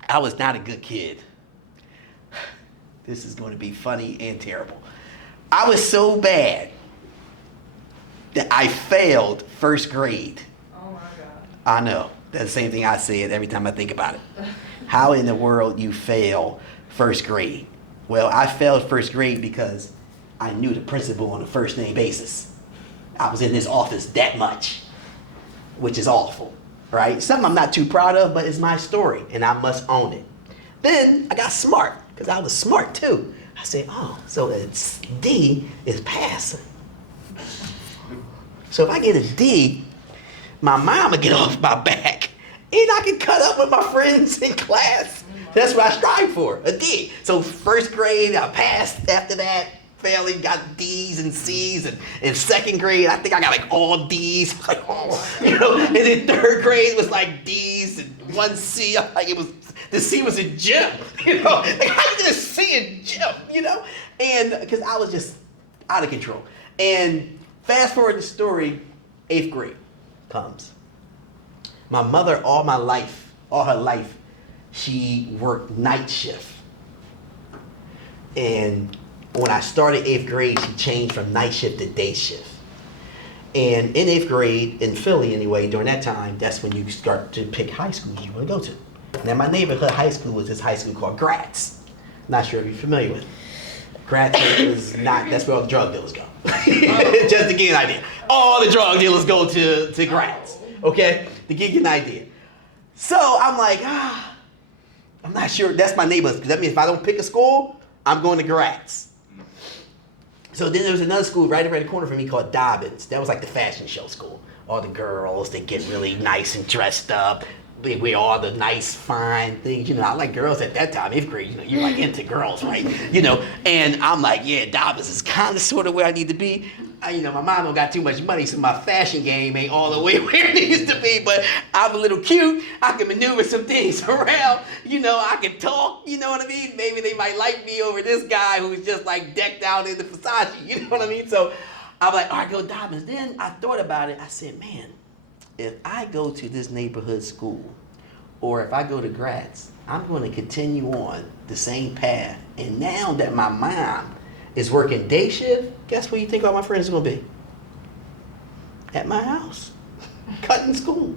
I was not a good kid. This is going to be funny and terrible. I was so bad that I failed first grade. Oh my God. I know. That's the same thing I say every time I think about it. How in the world you fail first grade? Well, I failed first grade because I knew the principal on a first name basis. I was in his office that much, which is awful, right? Something I'm not too proud of, but it's my story, and I must own it. Then I got smart, because I was smart too. I said, oh, so it's D is passing. So if I get a D, my mom will get off my back, and I can cut up with my friends in class. That's what I strive for, a D. So first grade, I passed. After that, failing, got D's and C's, and in second grade, I think I got like all D's, like, oh, you know, and then third grade was like D's and 1 C. I'm like, the C was in gym, you know, like how you get a C in gym, you know, and because I was just out of control. And fast forward the story, 8th grade comes. My mother, all her life, she worked night shift. And when I started 8th grade, she changed from night shift to day shift. And in 8th grade, in Philly anyway, during that time, that's when you start to pick high schools you want to go to. Now, my neighborhood high school was this high school called Gratz. Not sure if you're familiar with it. Gratz is not, that's where all the drug dealers go. Just to give you an idea. All the drug dealers go to Gratz, okay? To give you an idea. So I'm like, I'm not sure. That's my neighborhood, because that means if I don't pick a school, I'm going to Gratz. So then there was another school right around the corner from me called Dobbins. That was like the fashion show school. All the girls, they get really nice and dressed up. They wear all the nice, fine things. You know, I like girls at that time, 8th grade. You know, you're like into girls, right? You know, and I'm like, yeah, Dobbins is kind of sort of where I need to be. You know, my mom don't got too much money, so my fashion game ain't all the way where it needs to be, but I'm a little cute. I can maneuver some things around. You know, I can talk, you know what I mean? Maybe they might like me over this guy who's just like decked out in the Versace, you know what I mean? So I'm like, all right, go Dobbins. Then I thought about it. I said, man, if I go to this neighborhood school, or if I go to Gratz, I'm going to continue on the same path. And now that my mom is working day shift, guess where you think all my friends are going to be? At my house, cutting school.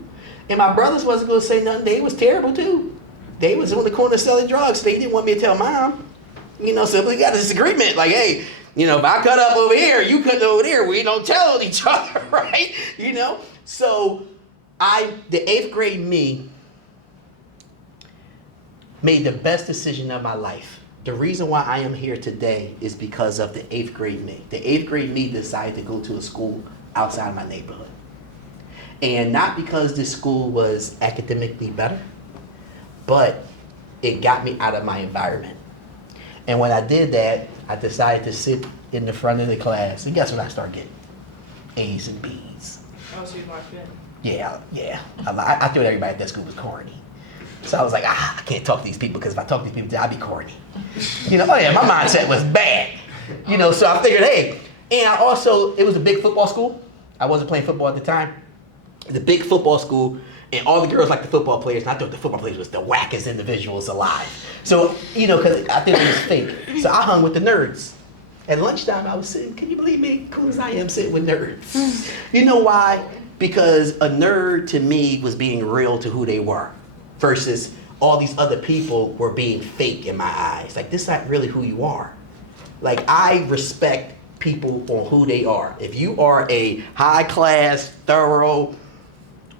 And my brothers wasn't going to say nothing. They was terrible too. They was on the corner selling drugs. So they didn't want me to tell mom. You know, so we got a disagreement. Like, hey, you know, if I cut up over here, you cut over there. We don't tell each other, right? You know? So the 8th grade me made the best decision of my life. The reason why I am here today is because of the 8th grade me. The 8th grade me decided to go to a school outside my neighborhood. And not because this school was academically better, but it got me out of my environment. And when I did that, I decided to sit in the front of the class. And guess what I started getting? A's and B's. Oh, so you marked good. Yeah. I thought everybody at that school was corny. So I was like, I can't talk to these people because if I talk to these people, I'd be corny. My mindset was bad. So I figured, hey, and I also, it was a big football school. I wasn't playing football at the time. It's a big football school, and all the girls liked the football players, and I thought the football players was the wackest individuals alive. So, because I think it was fake. So I hung with the nerds. At lunchtime, I was sitting, can you believe me, cool as I am, sitting with nerds. You know why? Because a nerd to me was being real to who they were versus all these other people were being fake in my eyes. Like, this is not really who you are. Like, I respect people on who they are. If you are a high class, thorough,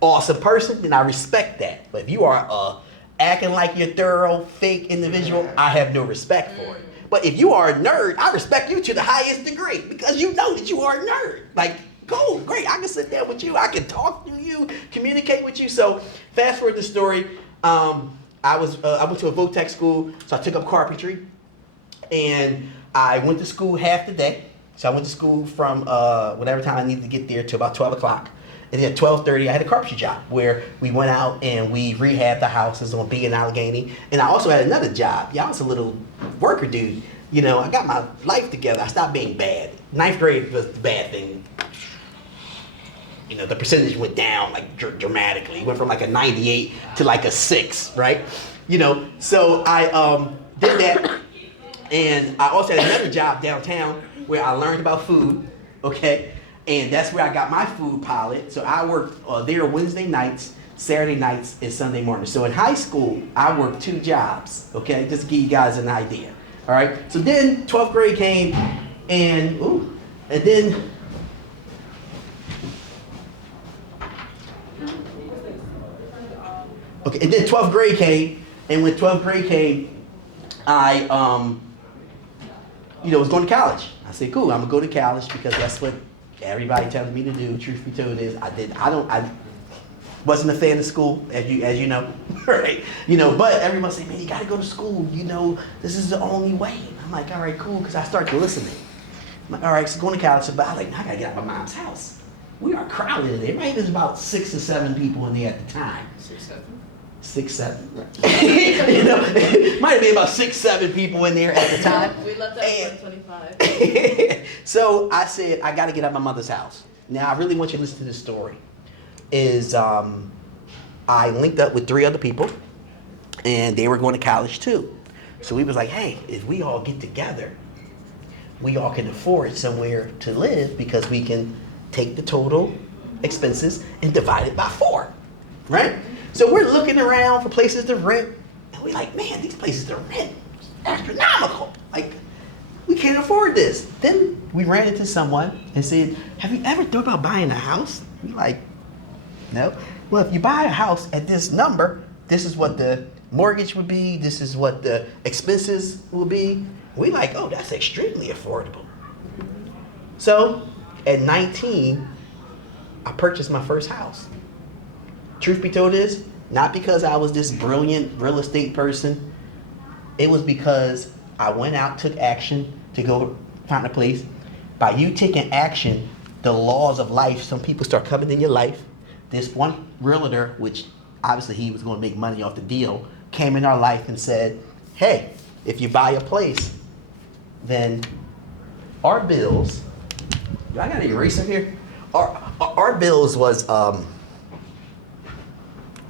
awesome person, then I respect that. But if you are acting like you're thorough, fake individual, I have no respect for it. But if you are a nerd, I respect you to the highest degree because you know that you are a nerd. Like, cool, great, I can sit there with you, I can talk to you, communicate with you. So fast forward the story, I went to a Votech school, so I took up carpentry, and I went to school half the day. So I went to school from whatever time I needed to get there to about 12 o'clock. And then at 12:30, I had a carpentry job where we went out and we rehabbed the houses on B in Allegheny. And I also had another job. Yeah, I was a little worker dude. I got my life together. I stopped being bad. 9th grade was the bad thing. The percentage went down like dramatically. It went from like a 98 to like a 6, right? So I did that. And I also had another job downtown where I learned about food, okay? And that's where I got my food pilot. So I worked there Wednesday nights, Saturday nights, and Sunday mornings. So in high school, I worked 2 jobs, okay? Just to give you guys an idea, all right? So then 12th grade came, and then okay, and then 12th grade came, and when 12th grade came, I was going to college. I said, cool, I'm gonna go to college because that's what everybody tells me to do. Truth be told is I wasn't a fan of school, as you know, right? But everyone said, man, you gotta go to school, this is the only way. I'm like, all right, cool, because I started listening. I'm like, all right, so going to college, but I now I gotta get out of my mom's house. We are crowded in there, right? There's about 6 or 7 people in there at the time. 6, 7. 6, 7. Right? It might have been about 6, 7 people in there at the time. We left at 25. So I said, I got to get out of my mother's house. Now, I really want you to listen to this story. I linked up with 3 other people, and they were going to college too. So we was like, hey, if we all get together, we all can afford somewhere to live because we can take the total expenses and divide it by 4, right? So we're looking around for places to rent, and we're like, man, these places to rent are astronomical. Like, we can't afford this. Then we ran into someone and said, have you ever thought about buying a house? We're like, no. Well, if you buy a house at this number, this is what the mortgage would be, this is what the expenses will be. We're like, oh, that's extremely affordable. So at 19, I purchased my first house. Truth be told is, not because I was this brilliant real estate person. It was because I went out, took action to go find a place. By you taking action, the laws of life, some people start coming in your life. This one realtor, which obviously he was going to make money off the deal, came in our life and said, hey, if you buy a place, then our bills, do I got an eraser here? Our bills was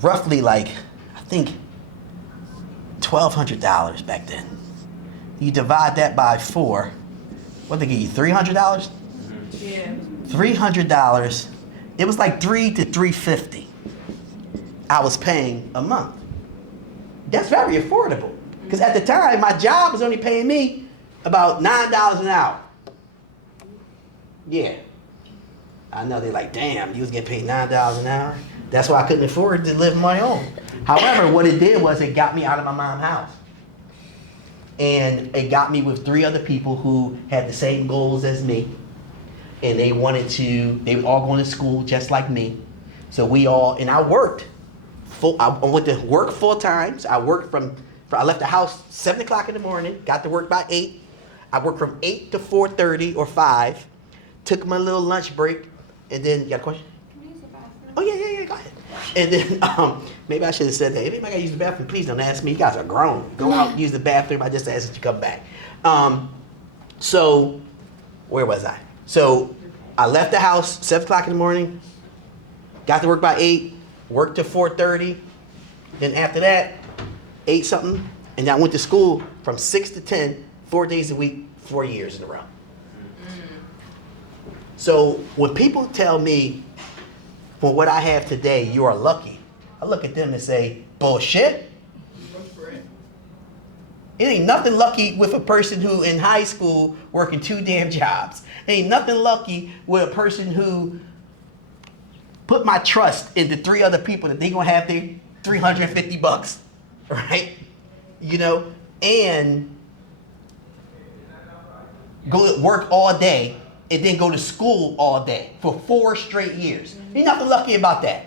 roughly like, I think, $1,200 back then. You divide that by 4, what they give you, $300? Yeah. $300. It was like $300 to $350 I was paying a month. That's very affordable. Because at the time, my job was only paying me about $9 an hour. Yeah. I know they're like, damn, you was getting paid $9 an hour? That's why I couldn't afford to live on my own. However, what it did was it got me out of my mom's house. And it got me with 3 other people who had the same goals as me. And they were all going to school just like me. So and I worked I went to work full time. So I worked I left the house 7 o'clock in the morning, got to work by 8. I worked from 8 to 4:30 or 5, took my little lunch break, and then, you got a question? Can I use the bathroom? Oh, yeah, go ahead. And then, maybe I should have said that. If anybody got to use the bathroom, please don't ask me. You guys are grown. Go out and use the bathroom. I just asked that you come back. So, where was I? So, I left the house 7 o'clock in the morning, got to work by 8, worked till 4:30. Then after that, ate something, and then I went to school from 6 to 10, 4 days a week, 4 years in a row. So when people tell me, for what I have today, you are lucky, I look at them and say, bullshit. It ain't nothing lucky with a person who in high school working 2 damn jobs. It ain't nothing lucky with a person who put my trust into 3 other people that they gonna have their $350, right? You know, and go to work all day and then go to school all day for 4 straight years. Ain't nothing lucky about that.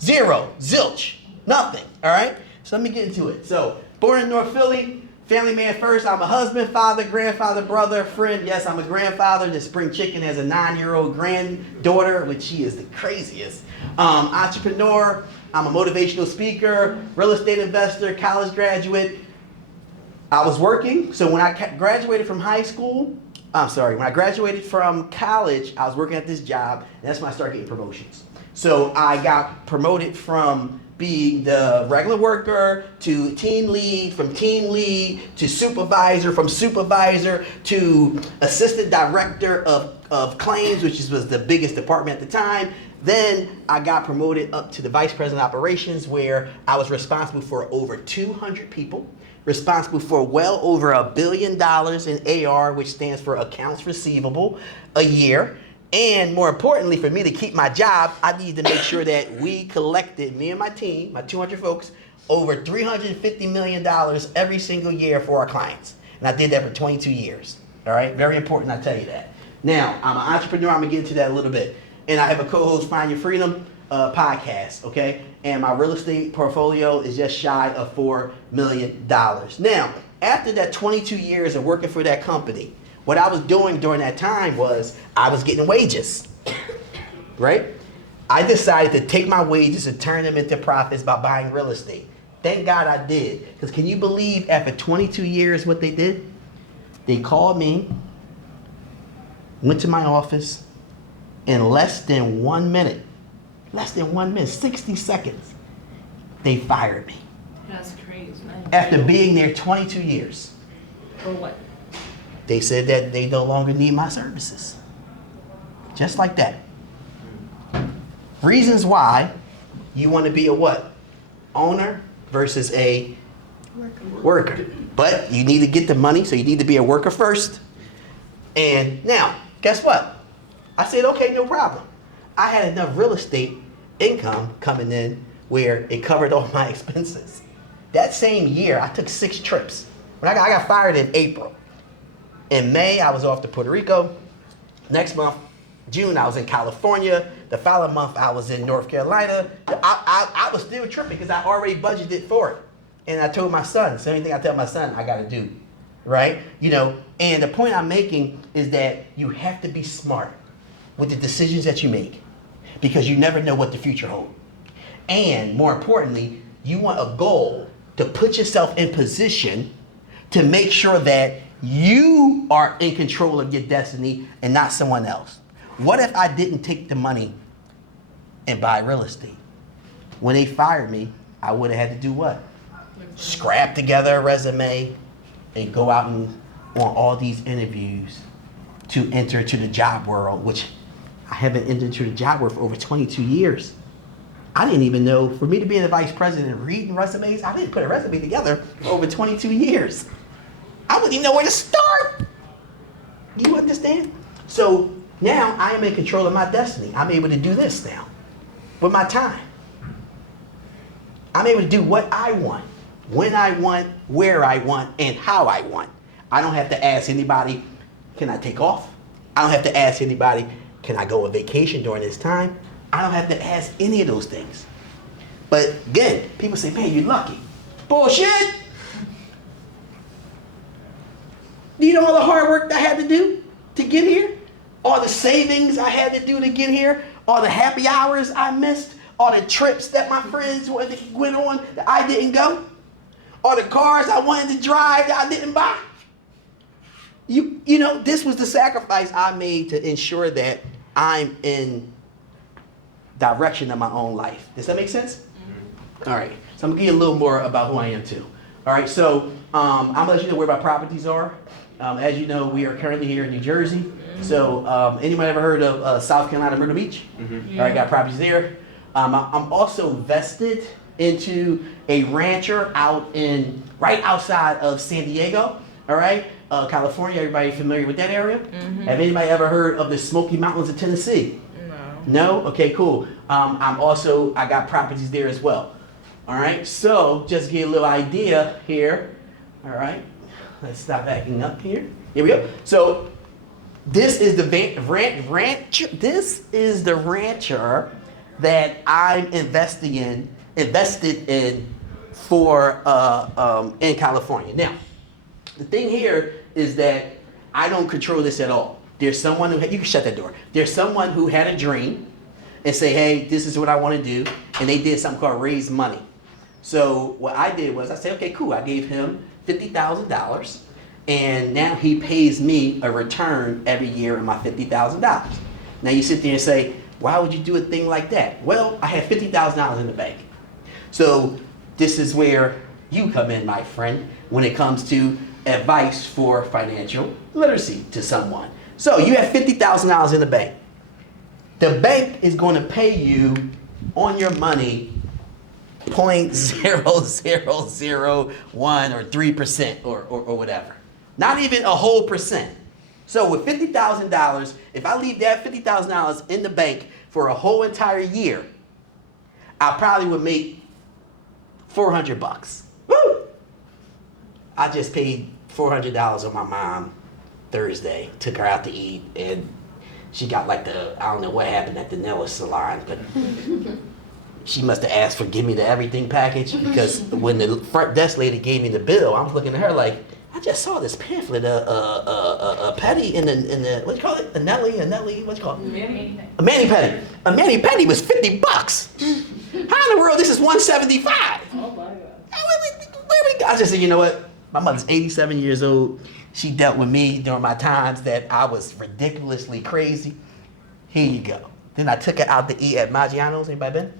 Zero, zilch, nothing, all right? So let me get into it. So, born in North Philly, family man first. I'm a husband, father, grandfather, brother, friend. Yes, I'm a grandfather. The spring chicken has a 9-year-old granddaughter, which she is the craziest. Entrepreneur. I'm a motivational speaker, real estate investor, college graduate. I was working. So when I graduated from high school, when I graduated from college, I was working at this job. And that's when I started getting promotions. So I got promoted from being the regular worker to team lead, from team lead to supervisor, from supervisor to assistant director of claims, which was the biggest department at the time. Then I got promoted up to the vice president of operations, where I was responsible for over 200 people, responsible for well over $1 billion in AR, which stands for accounts receivable, a year. And more importantly, for me to keep my job, I needed to make sure that we collected, me and my team, my 200 folks, over $350 million every single year for our clients. And I did that for 22 years. All right, very important, I tell you that. Now, I'm an entrepreneur. I'm gonna get into that a little bit. And I have a co-host, Find Your Freedom podcast, okay? And my real estate portfolio is just shy of $4 million. Now, after that 22 years of working for that company, what I was doing during that time was I was getting wages, right? I decided to take my wages and turn them into profits by buying real estate. Thank God I did. Because can you believe after 22 years what they did? They called me, went to my office, in less than 1 minute, 60 seconds, they fired me. That's crazy, man. After being there 22 years. For what? They said that they no longer need my services. Just like that. Reasons why you want to be a what? Owner versus a worker. But you need to get the money, so you need to be a worker first. And now, guess what? I said, okay, no problem. I had enough real estate income coming in where it covered all my expenses. That same year, I took 6 trips. When I got fired in April. In May, I was off to Puerto Rico. Next month, June, I was in California. The following month, I was in North Carolina. I was still tripping because I already budgeted for it. And I told my son, same thing I tell my son, I got to do, right? You know, and the point I'm making is that you have to be smart with the decisions that you make, because you never know what the future holds. And more importantly, you want a goal to put yourself in position to make sure that you are in control of your destiny and not someone else. What if I didn't take the money and buy real estate? When they fired me, I would have had to do what? Scrap together a resume and go out and on all these interviews to enter into the job world, which I haven't entered into the job world for over 22 years. I didn't even know, for me to be the vice president reading resumes, I didn't put a resume together for over 22 years. I wouldn't even know where to start. Do you understand? So now I am in control of my destiny. I'm able to do this now with my time. I'm able to do what I want, when I want, where I want, and how I want. I don't have to ask anybody, can I take off? I don't have to ask anybody, can I go on vacation during this time? I don't have to ask any of those things. But again, people say, man, you're lucky. Bullshit! Do you know all the hard work that I had to do to get here? All the savings I had to do to get here? All the happy hours I missed? All the trips that my friends went on that I didn't go? All the cars I wanted to drive that I didn't buy? You know, this was the sacrifice I made to ensure that I'm in direction of my own life. Does that make sense? Mm-hmm. All right, so I'm gonna give you a little more about who I am too. All right, so I'm gonna let you know where my properties are. As you know, we are currently here in New Jersey. Mm-hmm. So anybody ever heard of South Carolina, Myrtle Beach? Mm-hmm. All right, got properties there. I'm also vested into a rancher right outside of San Diego. All right, California. Everybody familiar with that area? Mm-hmm. Have anybody ever heard of the Smoky Mountains of Tennessee? No? Okay, cool. I got properties there as well. All right, so just get a little idea here. All right, let's stop backing up here. Here we go. So this is the rancher. This is the rancher that I'm invested in for in California. Now, the thing here is that I don't control this at all. There's someone who, you can shut that door. There's someone who had a dream and say, hey, this is what I want to do. And they did something called raise money. So what I did was I said, okay, cool. I gave him $50,000 and now he pays me a return every year of my $50,000. Now you sit there and say, why would you do a thing like that? Well, I had $50,000 in the bank. So this is where you come in, my friend, when it comes to advice for financial literacy to someone. So you have $50,000 in the bank. The bank is going to pay you on your money 0.0001 or 3% or whatever. Not even a whole percent. So with $50,000, if I leave that $50,000 in the bank for a whole entire year, I probably would make $400. Woo! I just paid $400 on my mom Thursday, took her out to eat, and she got like I don't know what happened at the nail salon, but she must have asked for give me the everything package, because when the front desk lady gave me the bill, I'm looking at her like, I just saw this pamphlet, a petty in the what do you call it? A Nelly, what do you call it? A mani petty. A mani petty was $50. How in the world this is $175? Oh my God. I just said, you know what? My mother's 87 years old. She dealt with me during my times that I was ridiculously crazy. Here you go. Then I took her out to eat at Maggiano's. Anybody been?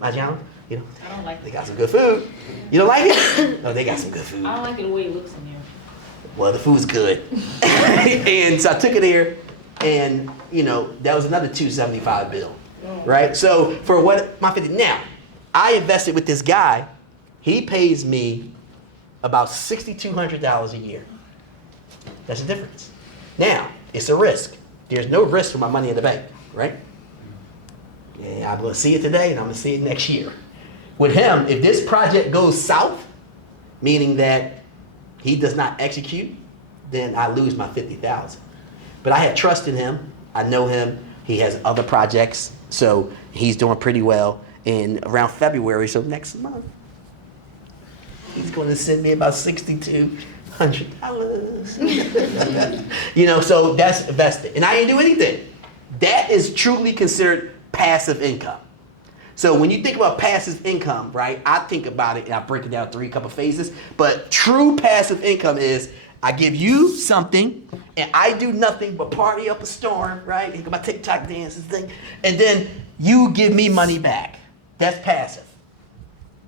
Maggiano's? You know, I don't like they got some good food. You don't like it? No, they got some good food. I don't like it the way it looks in here. Well, the food's good. And so I took it there, and you know, that was another $275 bill. Right? So for what my 50 now, I invested with this guy. He pays me about $6,200 a year. That's the difference. Now, it's a risk. There's no risk for my money in the bank, right? Yeah, I'm going to see it today and I'm going to see it next year. With him, if this project goes south, meaning that he does not execute, then I lose my $50,000. But I have trust in him. I know him. He has other projects, so he's doing pretty well. And around February, so next month, he's going to send me about $6,200. You know, so that's invested. And I didn't do anything. That is truly considered passive income. So when you think about passive income, right, I think about it and I break it down 3 couple phases. But true passive income is I give you something and I do nothing but party up a storm, right? Think about TikTok dances thing. And then you give me money back. That's passive.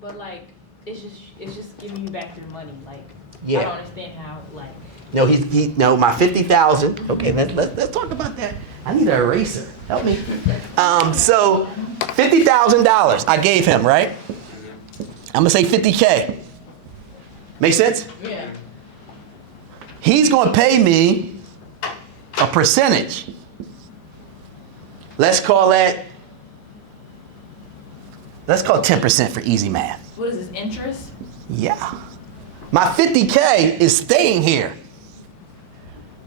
But like, it's just giving you back your money. Like, Yeah. I don't understand how, like. No, no, my $50,000. Okay, let's talk about that. I need an eraser. Help me. So $50,000 I gave him, right? I'm gonna say $50K. Make sense? Yeah. He's gonna pay me a percentage. Let's call it 10% for easy math. What is this, interest? Yeah. My $50K is staying here.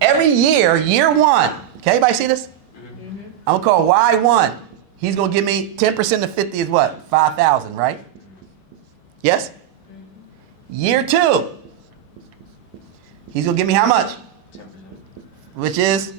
Every year, year 1. Okay, everybody see this? Mm-hmm. I'm gonna call Y1. He's going to give me 10% of 50 is what? 5,000, right? Yes? Year 2. He's going to give me how much? 10%. Which is